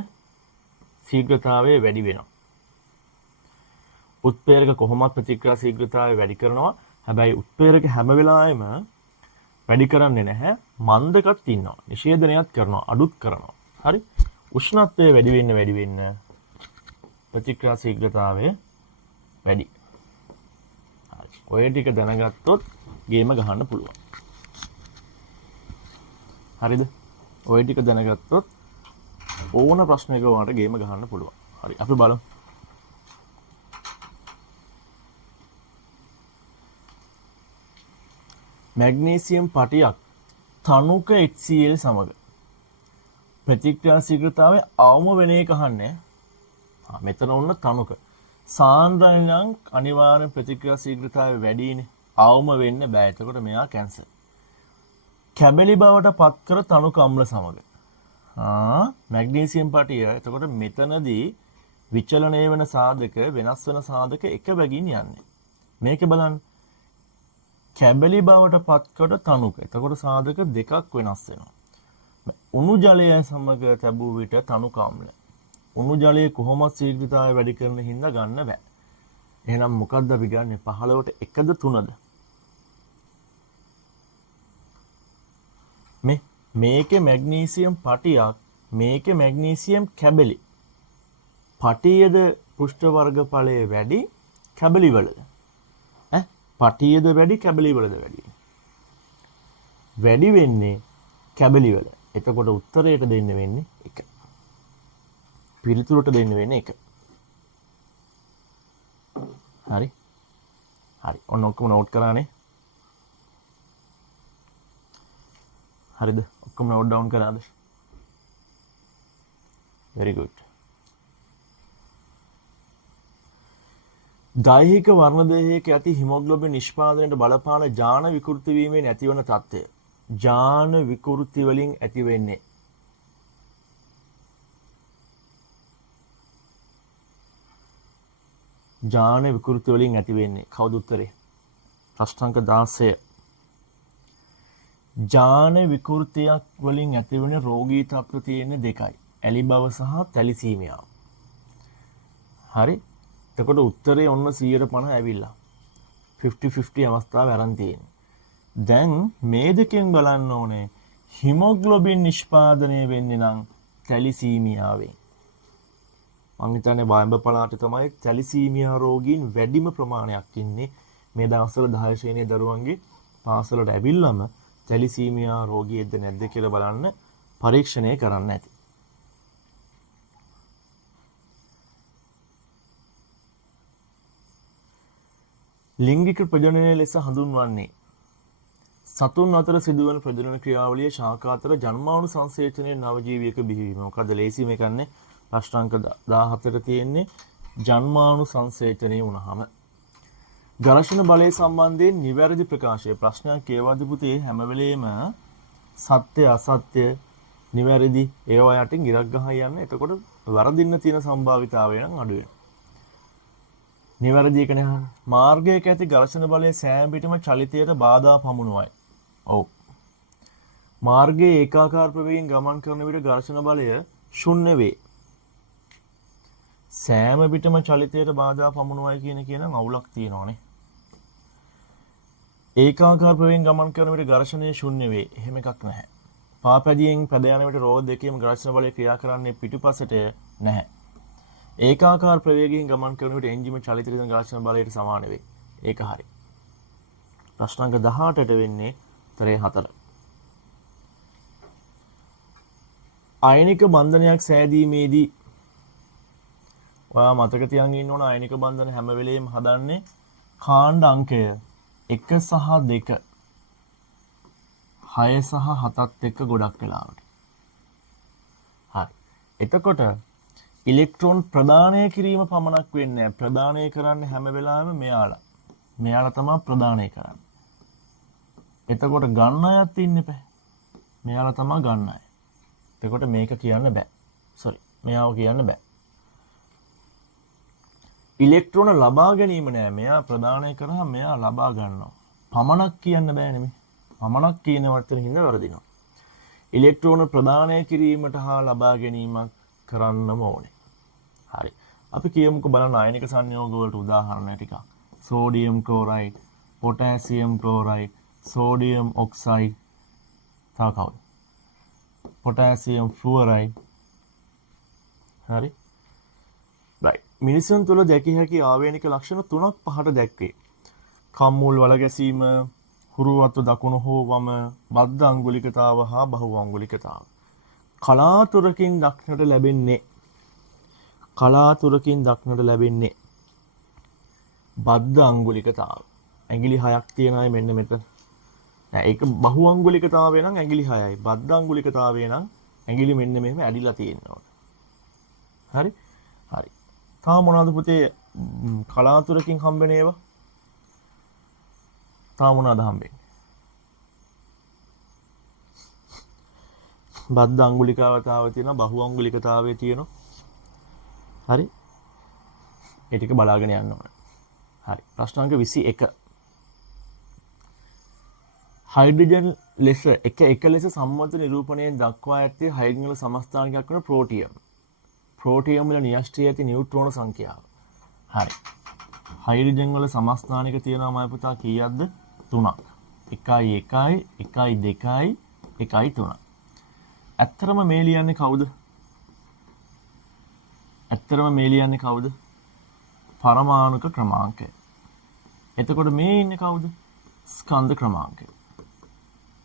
ශීඝ්‍රතාවය වැඩි වෙනවා. උත්ප්‍රේරක කොහොමත් ප්‍රතික්‍රියා ශීඝ්‍රතාවය වැඩි කරනවා. හැබැයි උත්ප්‍රේරක හැම වෙලාවෙම වැඩි කරන්නේ නැහැ. මන්දකත් ඉන්නවා. නිෂේධනයත් කරනවා. අඩුත් කරනවා. හරි? උෂ්ණත්වය වැඩි වෙන්න ප්‍රතික්‍රියා ශීඝ්‍රතාවය වැඩි. හරි. ඔය ටික දැනගත්තොත් ගේම ගහන්න පුළුවන්. හරිද? ඔය ටික දැනගත්තොත් ඕන ප්‍රශ්නයක වුණාට ගේම ගහන්න පුළුවන්. හරි. අපි බලමු. මැග්නීසියම් පටියක් තනුක HCl සමග ප්‍රතික්‍රියා ශීඝ්‍රතාවය අවම වෙන එක අහන්නේ. මෙතන ඔන්න තනුක. සාන්ද්‍රණය නම් අනිවාර්යෙන් ප්‍රතික්‍රියා ශීඝ්‍රතාවය වැඩිනේ. අවම වෙන්න බෑ. එතකොට මෙයා කැන්සල්. කැබලි බවට පත් කර තණුක අම්ල සමග. මැග්නීසියම් පටිය එතකොට මෙතනදී විචලනය වෙන සාධක වෙනස් වෙන සාධක එක බැගින් යන්නේ. මේක බලන්න. කැබලි බවට පත් කර තණුක. එතකොට සාධක දෙකක් වෙනස් වෙනවා. උණු ජලය සමග තැබූ විට තණුක අම්ල. උණු ජලයේ කොහොමද ශීඝ්‍රතාවය වැඩි කරන හින්දා ගන්න බෑ. එහෙනම් මොකක්ද අපි ගන්නෙ 15ට 1ද 3ද? මේකේ මැග්නීසියම් පටියක් මේකේ මැග්නීසියම් කැබලි. පටියද පෘෂ්ඨ වර්ගඵලය වැඩි කැබලි වලද? පටියද වැඩි කැබලි වලද වැඩි? වැඩි වෙන්නේ කැබලි වල. එතකොට උත්තරයට දෙන්න වෙන්නේ 1. පිළිතුරට දෙන්න වෙන්නේ 1. හරි. හරි. ඔන්න ඔක්කොම නෝට් කරානේ. හරිද? ඔක්කොම නෝට් ඩවුන් කරාද? very good. දෛහික වර්ණදේහයක ඇති හිමොග්ලොබින් නිෂ්පාදනයට බලපාන ජාන විකෘති වීමෙන් ඇතිවන තත්ත්වය. ජාන විකෘති වලින් ඇති වෙන්නේ ජාන විකෘති වලින් ඇති වෙන්නේ කවුද උත්තරේ? ප්‍රශ්නාංක 16. ජාන විකෘතියක් වලින් ඇතිවෙන රෝගී තත්ත්ව තියෙන්නේ දෙකයි. ඇලි බව සහ තැලිසීමියාව. හරි. එතකොට උත්තරේ ඔන්න 150 ඇවිල්ලා. 50-50 අවස්ථාව අරන් තියෙන්නේ. දැන් මේ දෙකෙන් බලන්න ඕනේ හිමොග්ලොබින් නිෂ්පාදනය වෙන්නේ නම් තැලිසීමියාවෙන්. මං හිතන්නේ බාඹ පළාතේ තමයි තැලිසීමියා රෝගීන් වැඩිම ප්‍රමාණයක් ඉන්නේ. මේ දවස්වල 10 ශ්‍රේණියේ දරුවන්ගේ පාසලට ඇවිල්ලාම තැලිසීමියා රෝගියෙක්ද නැද්ද කියලා බලන්න පරීක්ෂණය කරන්න ඇති. ලිංගික ප්‍රජනනය ලෙස හඳුන්වන්නේ සතුන් අතර සිදුවන ප්‍රජනන ක්‍රියාවලිය ශාකා අතර ජන්මාණු සංසේචනයේ නවජීවියක බිහිවීම. මොකද ලේසි මේකන්නේ ප්‍රශ්නාංක 17ට තියෙන්නේ ජන්මාණු සංසේචනය වුණාම. ඝර්ෂණ බලය සම්බන්ධයෙන් නිවැරදි ප්‍රකාශය. ප්‍රශ්නයක් කියවද්දි පුතේ හැම වෙලේම සත්‍ය අසත්‍ය නිවැරදි ඒවා යටින් ඉරක් ගහලා යන්න. එතකොට වරදින්න තියෙන සම්භාවිතාවය නම් අඩු වෙනවා. නිවැරදි එක නේ. මාර්ගයක ඇති ඝර්ෂණ බලය සෑම පිටම චලිතයට බාධා පමුණුවයි. ඔව්. මාර්ගයේ ඒකාකාර ප්‍රවේගයෙන් ගමන් කරන විට ඝර්ෂණ බලය ශුන්‍ය වේ. සෑම පිටම චලිතයට බාධා පමුණුවයි කියන අවුලක් තියෙනවානේ. ඒකාකාර ප්‍රවේගයෙන් ගමන් කරන විට ඝර්ෂණය ශුන්‍ය වේ. එහෙම එකක් නැහැ. පාපැදියෙන් පැද යන විට රෝද දෙකේම ඝර්ෂණ බලය ක්‍රියා කරන්නේ පිටුපසට නැහැ. ඒකාකාර ප්‍රවේගයෙන් ගමන් කරන විට එන්ජිම චලිත රිදෙන ඝර්ෂණ බලයට සමාන වේ. ඒක හරි. ප්‍රශ්නාංක 18ට වෙන්නේ උත්තරේ 4. අයනික බන්ධනයක් සෑදීමේදී ඔයා මතක තියාගෙන ඉන්න ඕන අයනික බන්ධන හැම වෙලෙම හදන්නේ කාණ්ඩ අංකය 1 සහ 2 6 සහ 7ත් එක්ක ගොඩක් වෙලාවට. හරි. එතකොට ඉලෙක්ට්‍රෝන ප්‍රදානය කිරීම පමණක් වෙන්නේ නැහැ. ප්‍රදානය කරන්නේ හැම වෙලාවෙම මෙයාලා. මෙයාලා තමයි ප්‍රදානය කරන්නේ. එතකොට ගන්න අයත් ඉන්නේ නැහැ. මෙයාලා තමයි ගන්න අය. එතකොට මේක කියන්න බෑ. සෝරි. මෙයාව කියන්න බෑ. ඉලෙක්ට්‍රෝන ලබා ගැනීම නෑ. මෙයා ප්‍රදානය කරා මෙයා ලබා ගන්නවා. පමණක් කියන්න බෑ නෙමෙයි. පමණක් කියන වචන හින්දා වරදිනවා. ඉලෙක්ට්‍රෝන ප්‍රදානය කිරීමට හා ලබා ගැනීමක් කරන්නම ඕනේ. හරි. අපි කියමුකෝ බලන්න ආයනික සංයෝග වලට උදාහරණ ටිකක්. Sodium chloride, potassium chloride, sodium oxide. තව කවුද? පොටෑසියම් ෆ්ලුවරයිඩ්. හරි. right. මිනිසුන් තුළ දැකිය හැකි ආවේනික ලක්ෂණ 3ක් 5ට දැක්වේ. කම්මුල් වල ගැසීම, හුරු වතු දකුණු හෝ වම, බද්ධ අංගුලිකතාව හා බහුව අංගුලිකතාව. කලාතුරකින් දක්නට ලැබෙන්නේ බද්ධ අංගුලිකතාව. ඇඟිලි 6ක් තියෙන අය මෙන්න මෙතන. නෑ ඒක බහු අංගුලිකතාවය නම් ඇඟිලි 6යි. බද්ධ අංගුලිකතාවය නම් ඇඟිලි මෙන්න මෙහෙම ඇදිලා තියෙනවා. හරි? හරි. තා මොනවද පුතේ කලාතුරකින් හම්බෙන ඒවා? තා මොනවද හම්බෙන්නේ? බද්ධ අංගුලිකාවතාවය තියෙනවා, බහු අංගුලිකතාවය තියෙනවා. හරි. ඒ ටික බලාගෙන යන්න ඕනේ. හරි. ප්‍රශ්න අංක 21. හයිඩ්‍රජන් ලෙස එක ලෙස සම්මත නිරූපණයෙන් දක්වා ඇත්තේ හයිඩ්‍රජන් වල සමස්ථානිකයක් වන ප්‍රෝටියම්. ප්‍රෝටියම් වල න්‍යෂ්ටි ඇති නියුට්‍රෝන සංඛ්‍යාව. හරි. හයිඩ්‍රජන් වල සමස්ථානික තියෙනවා මම පුතා කීයක්ද? 3ක්. 1 1 1 2 1 3. ඇත්තරම මේ ලියන්නේ කවුද? ඇත්තරම මේ ලියන්නේ කවුද? පරමාණුක ක්‍රමාංකය. එතකොට මේ ඉන්නේ කවුද? ස්කන්ධ ක්‍රමාංකය.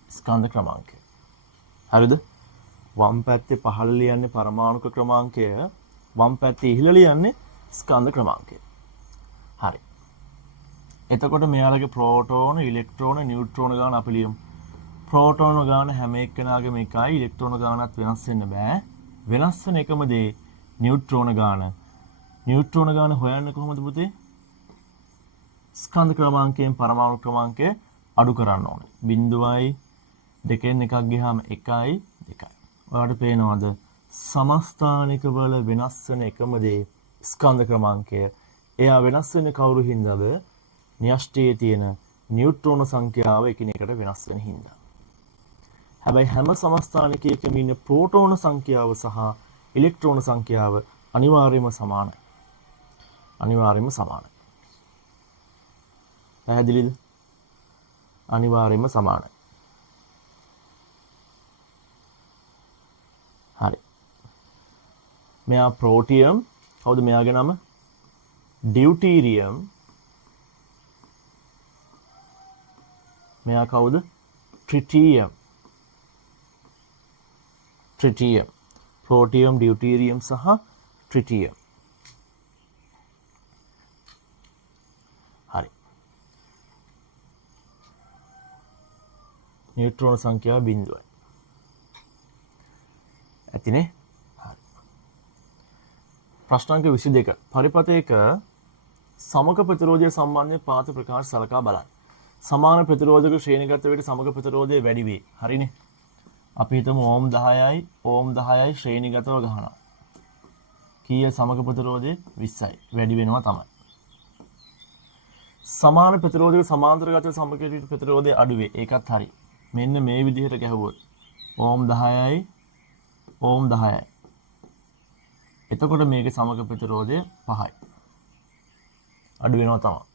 ස්කන්ධ ක්‍රමාංකය. හරිද? වම් පැත්තේ පහළ ලියන්නේ පරමාණුක ක්‍රමාංකය, වම් පැත්තේ ඉහළ ලියන්නේ ස්කන්ධ ක්‍රමාංකය. හරි. එතකොට මෙයාලගේ ප්‍රෝටෝන, ඉලෙක්ට්‍රෝන, නියුට්‍රෝන ගාන අපි ලියමු. ප්‍රෝටෝන ගාන හැම එක්කෙනාගේම එකයි, ඉලෙක්ට්‍රෝන ගානත් වෙනස් වෙන්න බෑ. වෙනස් වෙන එකම දේ නියුට්‍රෝන ගාන. නියුට්‍රෝන ගාන හොයන්නේ කොහොමද පුතේ? ස්කන්ධ ක්‍රමාංකයෙන් පරමාණු ක්‍රමාංකය අඩු කරන්න ඕනේ. 0යි 2න් එකක් ගියාම 1යි 2යි. ඔයාලට පේනවද? සමස්ථානික වල වෙනස් වෙන එකම දේ ස්කන්ධ ක්‍රමාංකය. එයා වෙනස් වෙන්නේ කවුරු හින්දාද? න්‍යෂ්ටියේ තියෙන නියුට්‍රෝන සංඛ්‍යාව එකිනෙකට වෙනස් වෙන හින්දා. හැබැයි හැම සමස්ථානිකයකම ඉන්න ප්‍රෝටෝන සංඛ්‍යාව සහ ඉලෙක්ට්‍රෝන සංඛ්‍යාව අනිවාර්යයෙන්ම සමානයි. අනිවාර්යයෙන්ම සමානයි. පැහැදිලිද? අනිවාර්යයෙන්ම සමානයි. හරි. මෙයා ප්‍රෝටියම්, කවුද මෙයාගේ නම? ඩියුටීරියම්. මෙයා කවුද? ට්‍රිටියම්. ට්‍රිටියම්. ප්‍රෝටියම්, ඩියුටීරියම් සහ ට්‍රිටියම්. හරි. නියුට්‍රෝන සංඛ්‍යාව 0යි. ඇතිනේ? හරි. ප්‍රශ්න අංක 22. පරිපථයක සමක ප්‍රතිරෝධය සම්බන්ධයෙන් පාත ප්‍රකාශ සලකා බලන්න. සමාන ප්‍රතිරෝධක ශ්‍රේණිගත වේට සමක ප්‍රතිරෝධය වැඩි වේ. හරිනේ? අපි හිතමු ඕම් 10යි ඕම් 10යි ශ්‍රේණිගතව ගහනවා. කීය සමක ප්‍රතිරෝධය? 20යි. වැඩි වෙනවා තමයි. සමාන ප්‍රතිරෝධක සමාන්තරගත සමක ප්‍රතිරෝධය අඩු වේ. ඒකත් හරි. මෙන්න මේ විදිහට ගැහුවොත් ඕම් 10යි ඕම් 10යි. එතකොට මේකේ සමක ප්‍රතිරෝධය 5යි. අඩු වෙනවා තමයි.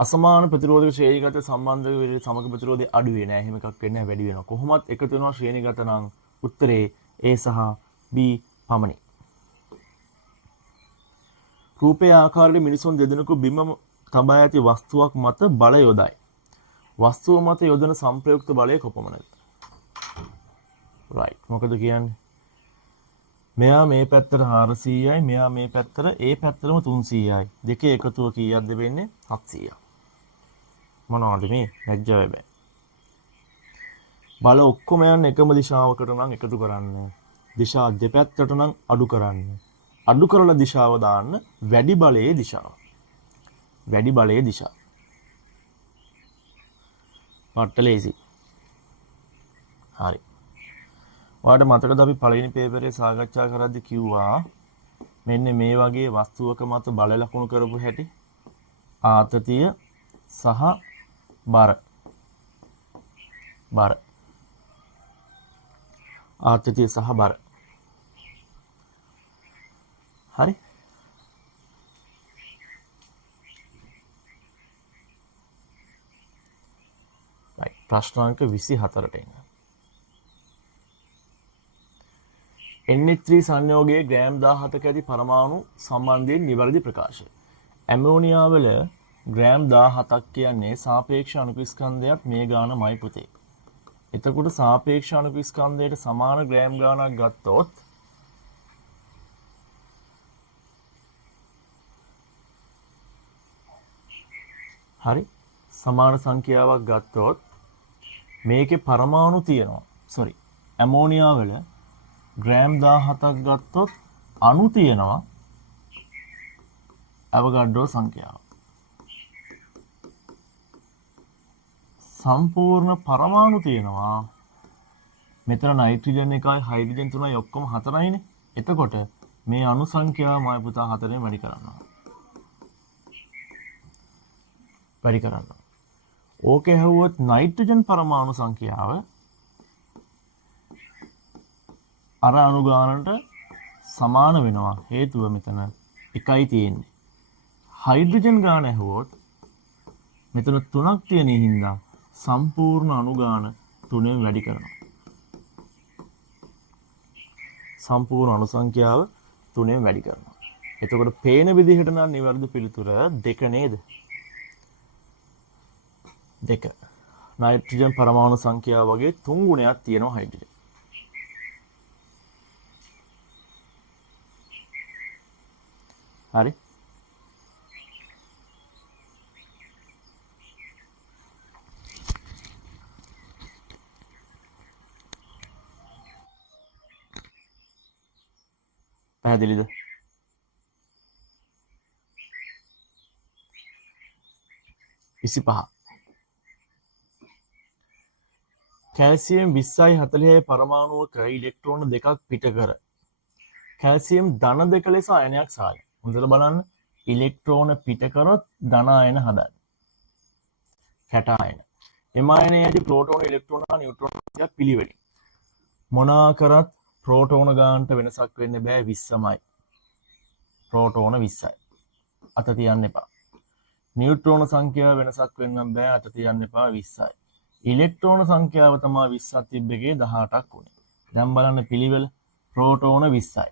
අසමාන ප්‍රතිරෝධක ශ්‍රේණිගත සම්බන්ධ වෙලේ සමක ප්‍රතිරෝධය අඩු වෙන්නේ නැහැ. එහෙම එකක් වෙන්නේ නැහැ, වැඩි වෙනවා. කොහොමත් එකතු වෙනවා ශ්‍රේණිගත නම් උත්තරේ A සහ B පමණි. රූපයේ ආකාරයේ මිනිසුන් දෙදෙනෙකු බිම තබා ඇති වස්තුවක් මත බල යොදයි. වස්තුව මත යොදන සංප්‍රයුක්ත බලය කොපමණද? right. මොකද කියන්නේ? මෙයා මේ පැත්තට 400යි, මෙයා මේ පැත්තට ඒ පැත්තටම 300යි. දෙකේ එකතුව කීයක්ද වෙන්නේ? 700ක්. මොනවද මේ? ලැජ්ජාව බෑ. බල ඔක්කොම යන්නේ එකම දිශාවකට නම් එකතු කරන්න. දිශා දෙපැත්තට නම් අඩු කරන්න. අඩු කරලා දිශාව දාන්න වැඩි බලයේ දිශාව. වැඩි බලයේ දිශාව. පට්ට ලේසි. හරි. ඔයාලට මතකද අපි පළවෙනි පේපරේ සාකච්ඡා කරද්දී කිව්වා මෙන්න මේ වගේ වස්තුවක මත බල ලකුණු කරපු හැටි ආතතිය සහ බර. බර. ආතතිය සහ බර. හරි. right. ප්‍රශ්න අංක 24ට එන්න. NH3 සංයෝගයේ ග්‍රෑම් 17ක ඇති පරමාණු සම්බන්ධයෙන් නිවැරදි ප්‍රකාශය. ඇමෝනියා වල ග්‍රෑම් 17ක් කියන්නේ සාපේක්ෂ අණුක ස්කන්ධයක් මේ ගානමයි පුතේ. එතකොට සාපේක්ෂ අණුක ස්කන්ධයට සමාන ග්‍රෑම් ගානක් ගත්තොත් හරි සමාන සංඛ්‍යාවක් ගත්තොත් මේකේ පරමාණු තියෙනවා. ඇමෝනියා වල ග්‍රෑම් 17ක් ගත්තොත් අණු තියෙනවා අවගඩ්‍රෝ සංඛ්‍යාව. සම්පූර්ණ පරමාණු තියෙනවා මෙතන නයිට්‍රජන් එකයි හයිඩ්‍රජන් තුනයි ඔක්කොම 4යිනේ. එතකොට මේ අණු සංඛ්‍යාව මම පුතා 4ෙන් වැඩි කරනවා. වැඩි කරනවා. ඕකේ හැවුවොත් නයිට්‍රජන් පරමාණු සංඛ්‍යාව අර අණු ගානට සමාන වෙනවා. හේතුව මෙතන එකයි තියෙන්නේ. හයිඩ්‍රජන් ගාන ඇහුවොත් මෙතන 3ක් තියෙන හින්දා සම්පූර්ණ අණු ගාන 3ෙන් වැඩි කරනවා. සම්පූර්ණ අණු සංඛ්‍යාව 3ෙන් වැඩි කරනවා. එතකොට පේන විදිහට නම් නිවැරදි පිළිතුර 2 නේද? 2. නයිට්‍රජන් පරමාණු සංඛ්‍යාව වගේ 3 ගුණයක් තියෙනවා හයිඩ්‍රජන්. හරි. පැහැදිලිද? කැල්සියම් 20.40 පරමාණුවක ඉලෙක්ට්‍රෝන 2ක් පිට කර කැල්සියම් ධන 2 ලෙස අයනයක් සාය. හොඳට බලන්න ඉලෙක්ට්‍රෝන පිට කරොත් ධන අයන හදන්න. කැටායන. එම අයනයේදී ප්‍රෝටෝන ඉලෙක්ට්‍රෝන හා නියුට්‍රෝන ටිකක් පිළිවෙලින්. මොනවා කරත් ප්‍රෝටෝන ගානට වෙනසක් වෙන්න බෑ 20යි. ප්‍රෝටෝන 20යි. අත තියන්න එපා. නියුට්‍රෝන සංඛ්‍යාව වෙනසක් වෙන්න බෑ අත තියන්න එපා 20යි. ඉලෙක්ට්‍රෝන සංඛ්‍යාව තමයි 20ක් තිබ්බ එකේ 18ක් උනේ. දැන් බලන්න පිළිවෙල ප්‍රෝටෝන 20යි.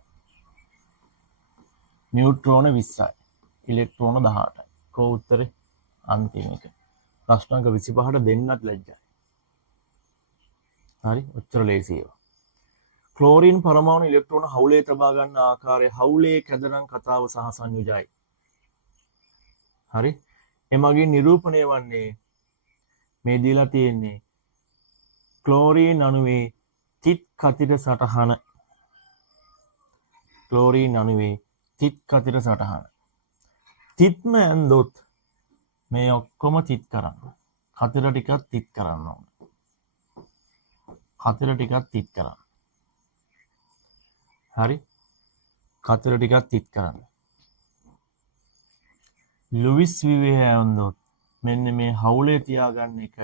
නියුට්‍රෝන 20යි. ඉලෙක්ට්‍රෝන 18යි. කෝ උත්තරේ අන්තිම එක. ප්‍රශ්න අංක 25ට දෙන්නත් ලැජ්ජයි. හරි උත්තර ලේසියි. ක්ලෝරින් පරමාණු ඉලෙක්ට්‍රෝන හවුලේ තබා ගන්න ආකාරය හවුලේ කැදනම් කතාව සහ සංයුජයි. හරි එමගින් නිරූපණය වන්නේ මේ දීලා තියෙන්නේ ක්ලෝරින් අණුවේ තිත් කතිර සටහන. ක්ලෝරින් අණුවේ තිත් කතිර සටහන. තිත්ම ඇන්දොත් මේ ඔක්කොම තිත් කරන්න. කතිර ටිකක් තිත් කරන්න ඕන. කතිර ටිකක් තිත් කරන්න. හරි කතර ටිකක් තිත් කරන්න. ලුවිස් විවේහ ඇවුන්දොත් මෙන්න මේ හවුලේ තියාගන්න එක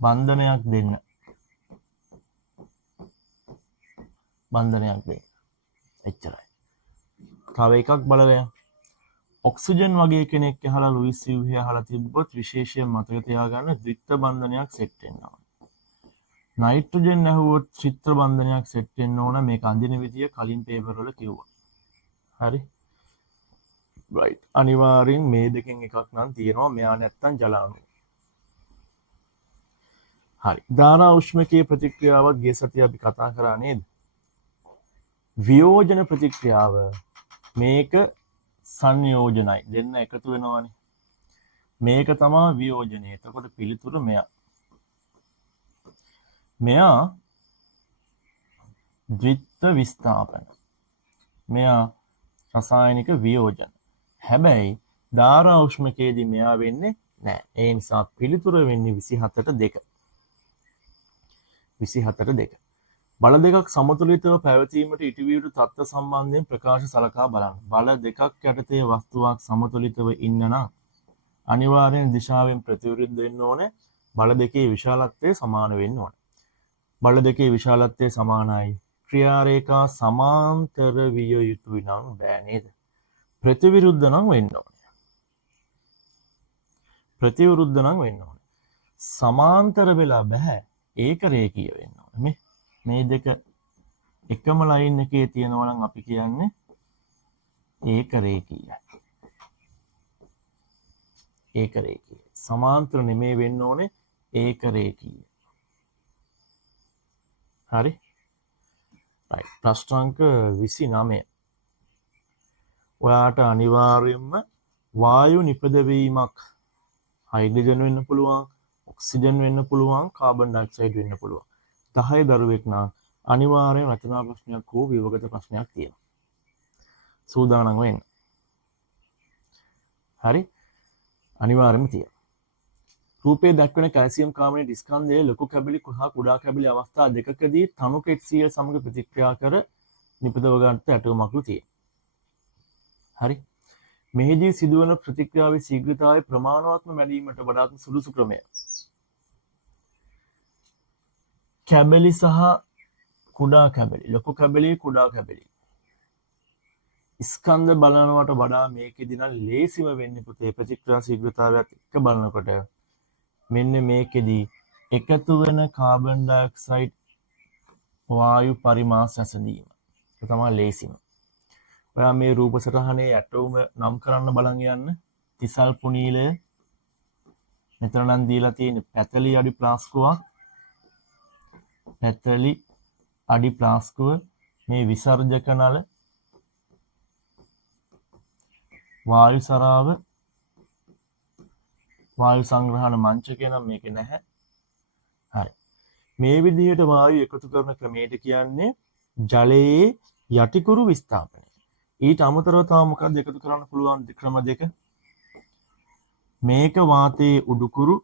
බන්ධනයක් දෙන්න. බන්ධනයක් දෙන්න. එච්චරයි. තව එකක් බලලා ඔක්සිජන් වගේ කෙනෙක් අහලා ලුවිස් විවේහ අහලා තිබ්බොත් විශේෂයෙන් මතක තියාගන්න ද්විත්ව බන්ධනයක් සෙට් වෙන්න ඕන. නයිට්‍රජන් ඇහුවොත් ත්‍රිත්ව බන්ධනයක් සෙට් වෙන්න ඕන. මේක අඳින විදිය කලින් පේපර් වල කිව්වා. හරි. right. අනිවාර්යෙන් මේ දෙකෙන් එකක් නම් තියෙනවා. මෙයා නැත්තම් ජල අණු. හරි. ධාරා උෂ්මකයේ ප්‍රතික්‍රියාවක් ගිය සතිය අපි කතා කරා නේද? වියෝජන ප්‍රතික්‍රියාව මේක සංයෝජනයි. දෙන්න එකතු වෙනවානේ. මේක තමයි වියෝජනය. එතකොට පිළිතුර මෙයා. මෙයා ද්විත්ව විස්ථාපන. මෙයා රසායනික වියෝජන. හැබැයි ධාරා උෂ්මකයේදී මෙයා වෙන්නේ නැහැ. ඒ නිසා පිළිතුර වෙන්නේ 27ට 2. 27ට 2. බල දෙකක් සමතුලිතව පැවතීමට ඉටුවිය යුතු තත්ත්ව සම්බන්ධයෙන් ප්‍රකාශ සලකා බලන්න. බල දෙකක් යටතේ වස්තුවක් සමතුලිතව ඉන්න නම් අනිවාර්යෙන් දිශාවෙන් ප්‍රතිවිරුද්ධ වෙන්න ඕනේ. බල දෙකේ විශාලත්වය සමාන වෙන්න ඕනේ. බල දෙකේ විශාලත්වය සමානයි. ක්‍රියාරේඛා සමාන්තර විය යුතුයි නම් බෑ නේද? ප්‍රතිවිරුද්ධ නම් වෙන්න ඕනේ. ප්‍රතිවිරුද්ධ නම් වෙන්න ඕනේ. සමාන්තර වෙලා බෑ. ඒක රේඛීය වෙන්න ඕනේ. මේ දෙක එකම ලයින් එකේ තියෙනවා නම් අපි කියන්නේ ඒක රේඛීයයි. ඒක රේඛීය. සමාන්තර නෙමෙයි වෙන්න ඕනේ ඒක රේඛීය. හරි. right. ප්‍රශ්න අංක 29. ඔයාට අනිවාර්යයෙන්ම වායු නිපදවීමක් හයිඩ්‍රජන් වෙන්න පුළුවන්, ඔක්සිජන් වෙන්න පුළුවන්, කාබන් ඩයොක්සයිඩ් වෙන්න පුළුවන්. 10 දරුවෙක් නම් අනිවාර්යෙන් රචනා ප්‍රශ්නයක් හෝ විවගත ප්‍රශ්නයක් තියෙනවා. සූදානම් වෙන්න. හරි? අනිවාර්යෙන්ම තියෙනවා. රූපයේ දක්වන කැල්සියම් කාබනේට් ස්කන්ධයේ ලොකු කැබලි හා කුඩා කැබලි අවස්ථා දෙකකදී තණුක HCl සමග ප්‍රතික්‍රියා කර නිපදව ගන්නට ඇටෝමක්ලු තියෙනවා. හරි. මෙහිදී සිදුවන ප්‍රතික්‍රියාවේ ශීඝ්‍රතාවය ප්‍රමාණවත්ම මැඩීමට වඩාත් සුදුසු ක්‍රමය. කැබලි සහ කුඩා කැබලි, ලොකු කැබලි, කුඩා කැබලි. ස්කන්ධ බලනවට වඩා මේකෙදී නම් ලේසිම වෙන්නේ පුතේ ප්‍රතික්‍රියා ශීඝ්‍රතාවයත් එක්ක බලනකොට මෙන්න මේකෙදී එකතු වෙන කාබන් ඩයොක්සයිඩ් වායු පරිමාස ඇසඳීම. ඒක තමයි ලේසිම. ඔයා මේ රූප සටහනේ ඇටෝම නම් කරන්න බලන් යන්න. තිසල් පුනීලය මෙතන නම් දීලා තියෙන පැතලි අඩි ප්ලාස්කුවක්. පැතලි අඩි ප්ලාස්කුව මේ විසර්ජක නල වායු සරාව වායු සංග්‍රහණ මංචකය නම් මේක නැහැ. හරි. මේ විදිහට වායු එකතු කරන ක්‍රමයට කියන්නේ ජලයේ යටිකුරු විස්ථාපනය. ඊට අමතරව තව මොකක්ද එකතු කරන්න පුළුවන් ක්‍රම දෙක? මේක වාතයේ උඩුකුරු,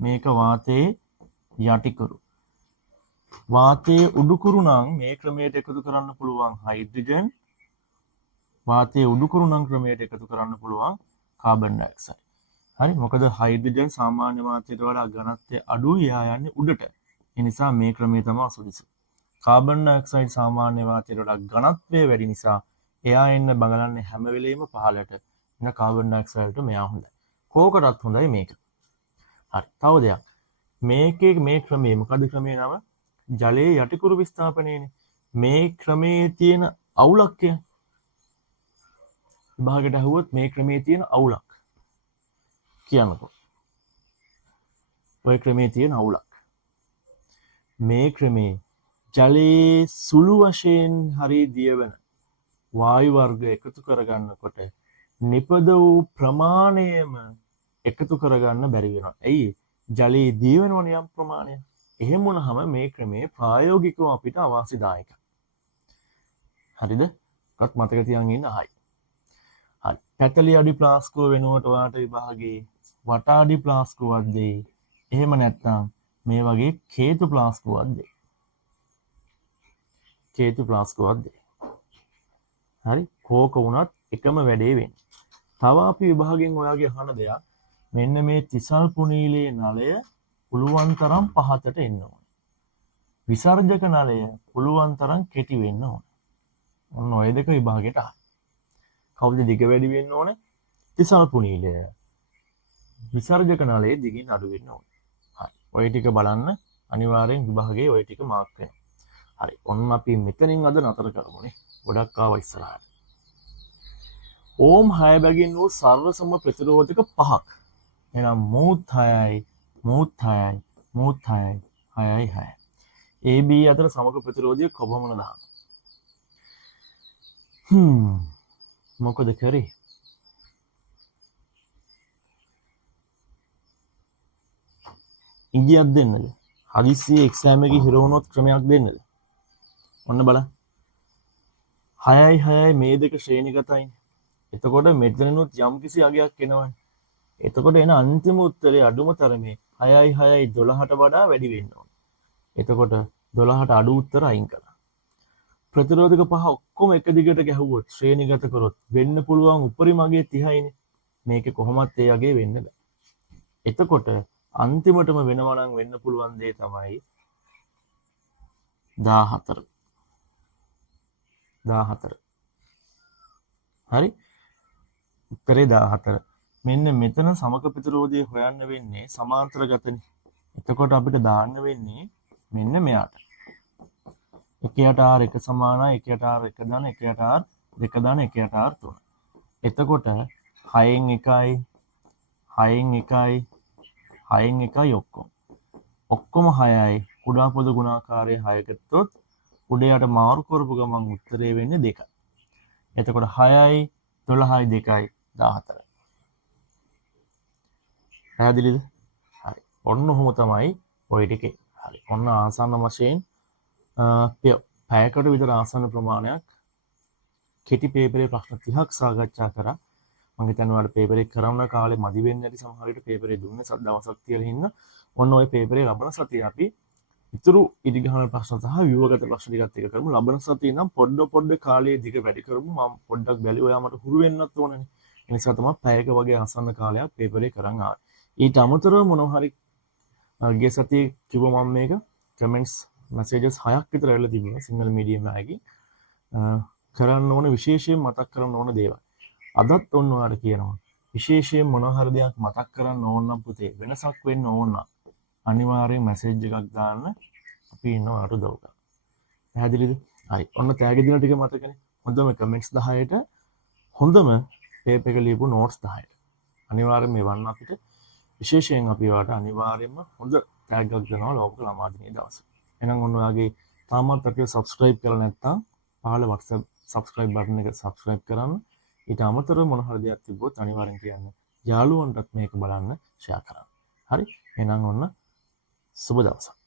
මේක වාතයේ යටිකුරු. වාතයේ උඩුකුරු නම් මේ ක්‍රමයට එකතු කරන්න පුළුවන් හයිඩ්‍රජන්. වාතයේ උඩුකුරු නම් ක්‍රමයට එකතු කරන්න පුළුවන් කාබන් ඩයොක්සයිඩ්. හරි. මොකද හයිඩ්‍රජන් සාමාන්‍ය වාතයට වඩා ඝනත්වය අඩුයි. එයා යන්නේ උඩට. ඒ නිසා මේ ක්‍රමය තමයි සුදුසු. කාබන් ඩයොක්සයිඩ් සාමාන්‍ය වාතයට වඩා ඝනත්වය වැඩි නිසා එයා එන්න බගලන්නේ හැම වෙලෙම පහළට. එන කාබන් ඩයොක්සයිඩ්ට මෙයා හොඳයි. කෝකටත් හොඳයි මේක. හරි. තව දෙයක්. මේකේ මේ ක්‍රමය මොකද ක්‍රමේ නම? ජලයේ යටිකුරු විස්ථාපනයනේ. මේ ක්‍රමේ තියෙන අවුලක් කියන්නේ. විභාගයට අහුවොත් මේ ක්‍රමේ තියෙන අවුලක් කියන්නකෝ. ඔය ක්‍රමේ තියෙන අවුලක්. මේ ක්‍රමේ ජලයේ සුළු වශයෙන් හරි දියවන වායු වර්ග එකතු කරගන්නකොට නිපද වූ ප්‍රමාණයම එකතු කරගන්න බැරි වෙනවා. ඇයි? ජලයේ දියවෙනවනේ යම් ප්‍රමාණයක්. එහෙම වුණාම මේ ක්‍රමේ ප්‍රායෝගිකව අපිට අවාසිදායකයි. හරිද? ඔක්කොත් මතක තියාගෙන ඉන්න අහයි. හරි. පැතලි අඩි ප්ලාස්කුව වෙනුවට ඔයාලට විභාගයේ වට අඩි ප්ලාස්කුවක් දෙයි. එහෙම නැත්නම් මේ වගේ කේතු ප්ලාස්කුවක් දෙයි. කේතු ප්ලාස්කුවක් දෙයි. හරි. කෝක වුණත් එකම වැඩේ වෙන්නේ. තව අපි විභාගයෙන් ඔයාගේ අහන දෙයක් මෙන්න මේ තිසල් පුනීලයේ නලය පුළුවන් තරම් පහතට එන්න ඕනේ. විසර්ජක නලය පුළුවන් තරම් කෙටි වෙන්න ඕනේ. ඔන්න ඔය දෙක විභාගයට අහන්න. කවුද දිග වැඩි වෙන්න ඕනේ? තිසල් පුනීලය. විසර්ජක නලයේ දිගින් අඩු වෙන්න ඕනේ. හරි. ඔය ටික බලන්න අනිවාර්යෙන් විභාගයේ ඔය ටික මාක් වෙනවා. හරි. ඔන්න අපි මෙතනින් අද නතර කරමුනේ. ගොඩක් ආවා ඉස්සරහට. ඕම් 6 බැගින් වූ සර්ව සම ප්‍රතිරෝධක පහක්. එහෙනම් මූත් 6යි, මූත් 6යි, මූත් 6යි, 6යි 6යි. AB අතර සමග ප්‍රතිරෝධය කොහොමද දාන්න? මොකද කරේ? ඉංගියක් දෙන්නද? හදිස්සියේ එක්සෑම් එකේ හිර වුණොත් ක්‍රමයක් දෙන්නද? ඔන්න බලන්න. 6යි 6යි මේ දෙක ශ්‍රේණිගතයිනේ. එතකොට මෙතනනොත් යම්කිසි අගයක් එනවනේ. එතකොට එන අන්තිම උත්තරේ අඩුම තරමේ 6යි 6යි 12ට වඩා වැඩි වෙන්න ඕනේ. එතකොට 12ට අඩු උත්තර අයින් කරලා. ප්‍රතිරෝධක පහ ඔක්කොම එක දිගට ගැහුවොත් ශ්‍රේණිගත කරොත් වෙන්න පුළුවන් උපරිම අගය 30යිනේ. මේකේ කොහොමත් ඒ අගය වෙන්න බෑ. එතකොට අන්තිමටම වෙනවා නම් වෙන්න පුළුවන් දේ තමයි 14. 14. හරි? උත්තරේ 14. මෙන්න මෙතන සමක ප්‍රතිරෝධය හොයන්න වෙන්නේ සමාන්තර ගතනේ. එතකොට අපිට දාන්න වෙන්නේ මෙන්න මෙයාට. 1ට r 1 සමානයි 1ට r 1 දාන 1ට r 2 දාන 1ට r 3. එතකොට 6න් 1යි 6න් 1යි 6න් 1යි ඔක්කොම 6යි කුඩා පොද ගුණාකාරයේ 6 ගත්තොත් උඩයට මාරු කරපු ගමන් උත්තරේ වෙන්නේ 2යි. එතකොට 6යි 12යි 2යි 14. පැහැදිලිද? හරි. ඔන්න ඔහොම තමයි ඔය ටිකේ. හරි. ඔන්න ආසන්න වශයෙන් පැයකට විතර ආසන්න ප්‍රමාණයක් කෙටි පේපරේ ප්‍රශ්න 30ක් සාකච්ඡා කරා. මම හිතන්නේ ඔයාලට පේපර් එක කරන කාලේ මදි වෙන්නේ නැති සමහර විට පේපර් එක දුන්නේ දවසක් තියලා හින්දා ඔන්න ඔය පේපර් එක ලබන සතියේ අපි ඉතුරු ඉදිරිගහන ප්‍රශ්න සහ ව්‍යුහගත ප්‍රශ්න ටිකත් එක කරමු. ලබන සතියේ නම් පොඩ කාලයේ දිග වැඩි කරමු. මම පොඩ්ඩක් බැලුවා ඔයා මට හුරු වෙන්නත් ඕනනේ. ඒ නිසා තමයි පැයක වගේ ආසන්න කාලයක් පේපර් එක කරන් ආවේ. ඊට අමතරව මොනවා හරි ගිය සතියේ කිව්වා මම මේක කමෙන්ට්ස් මැසේජස් 6ක් විතර ඇවිල්ලා තිබුණා සිංහල මීඩියම් එකේ. කරන්න ඕන විශේෂයෙන් මතක් කරන්න ඕන දේවල්. අදත් ඔන්න ඔයාලට කියනවා. විශේෂයෙන් මොනවා හරි දෙයක් මතක් කරන්න ඕන නම් පුතේ වෙනසක් වෙන්න ඕන නම් අනිවාර්යෙන් මැසේජ් එකක් දාන්න අපි ඉන්නවා ඔයාලට උදව් කරන්න. පැහැදිලිද? හරි. ඔන්න තෑගි දින ටික මතකනේ. හොඳම කමෙන්ට්ස් 10ට හොඳම පේපර් එක ලියපු නෝට්ස් 10ට. අනිවාර්යෙන් මේ වන්න අපිට විශේෂයෙන් අපි ඔයාලට අනිවාර්යෙන්ම හොඳ ටැග් එකක් දෙනවා ලෝක ළමා දිනේ දවසේ. එහෙනම් ඔන්න ඔයාගේ තාමත් අපිව subscribe කරලා නැත්නම් පහළ WhatsApp subscribe button එක subscribe කරන්න. ඊට අමතරව මොන හරි දෙයක් තිබ්බොත් අනිවාර්යෙන් කියන්න. යාළුවන්ටත් මේක බලන්න share කරන්න. හරි? එහෙනම් ඔන්න සුබ දවසක්.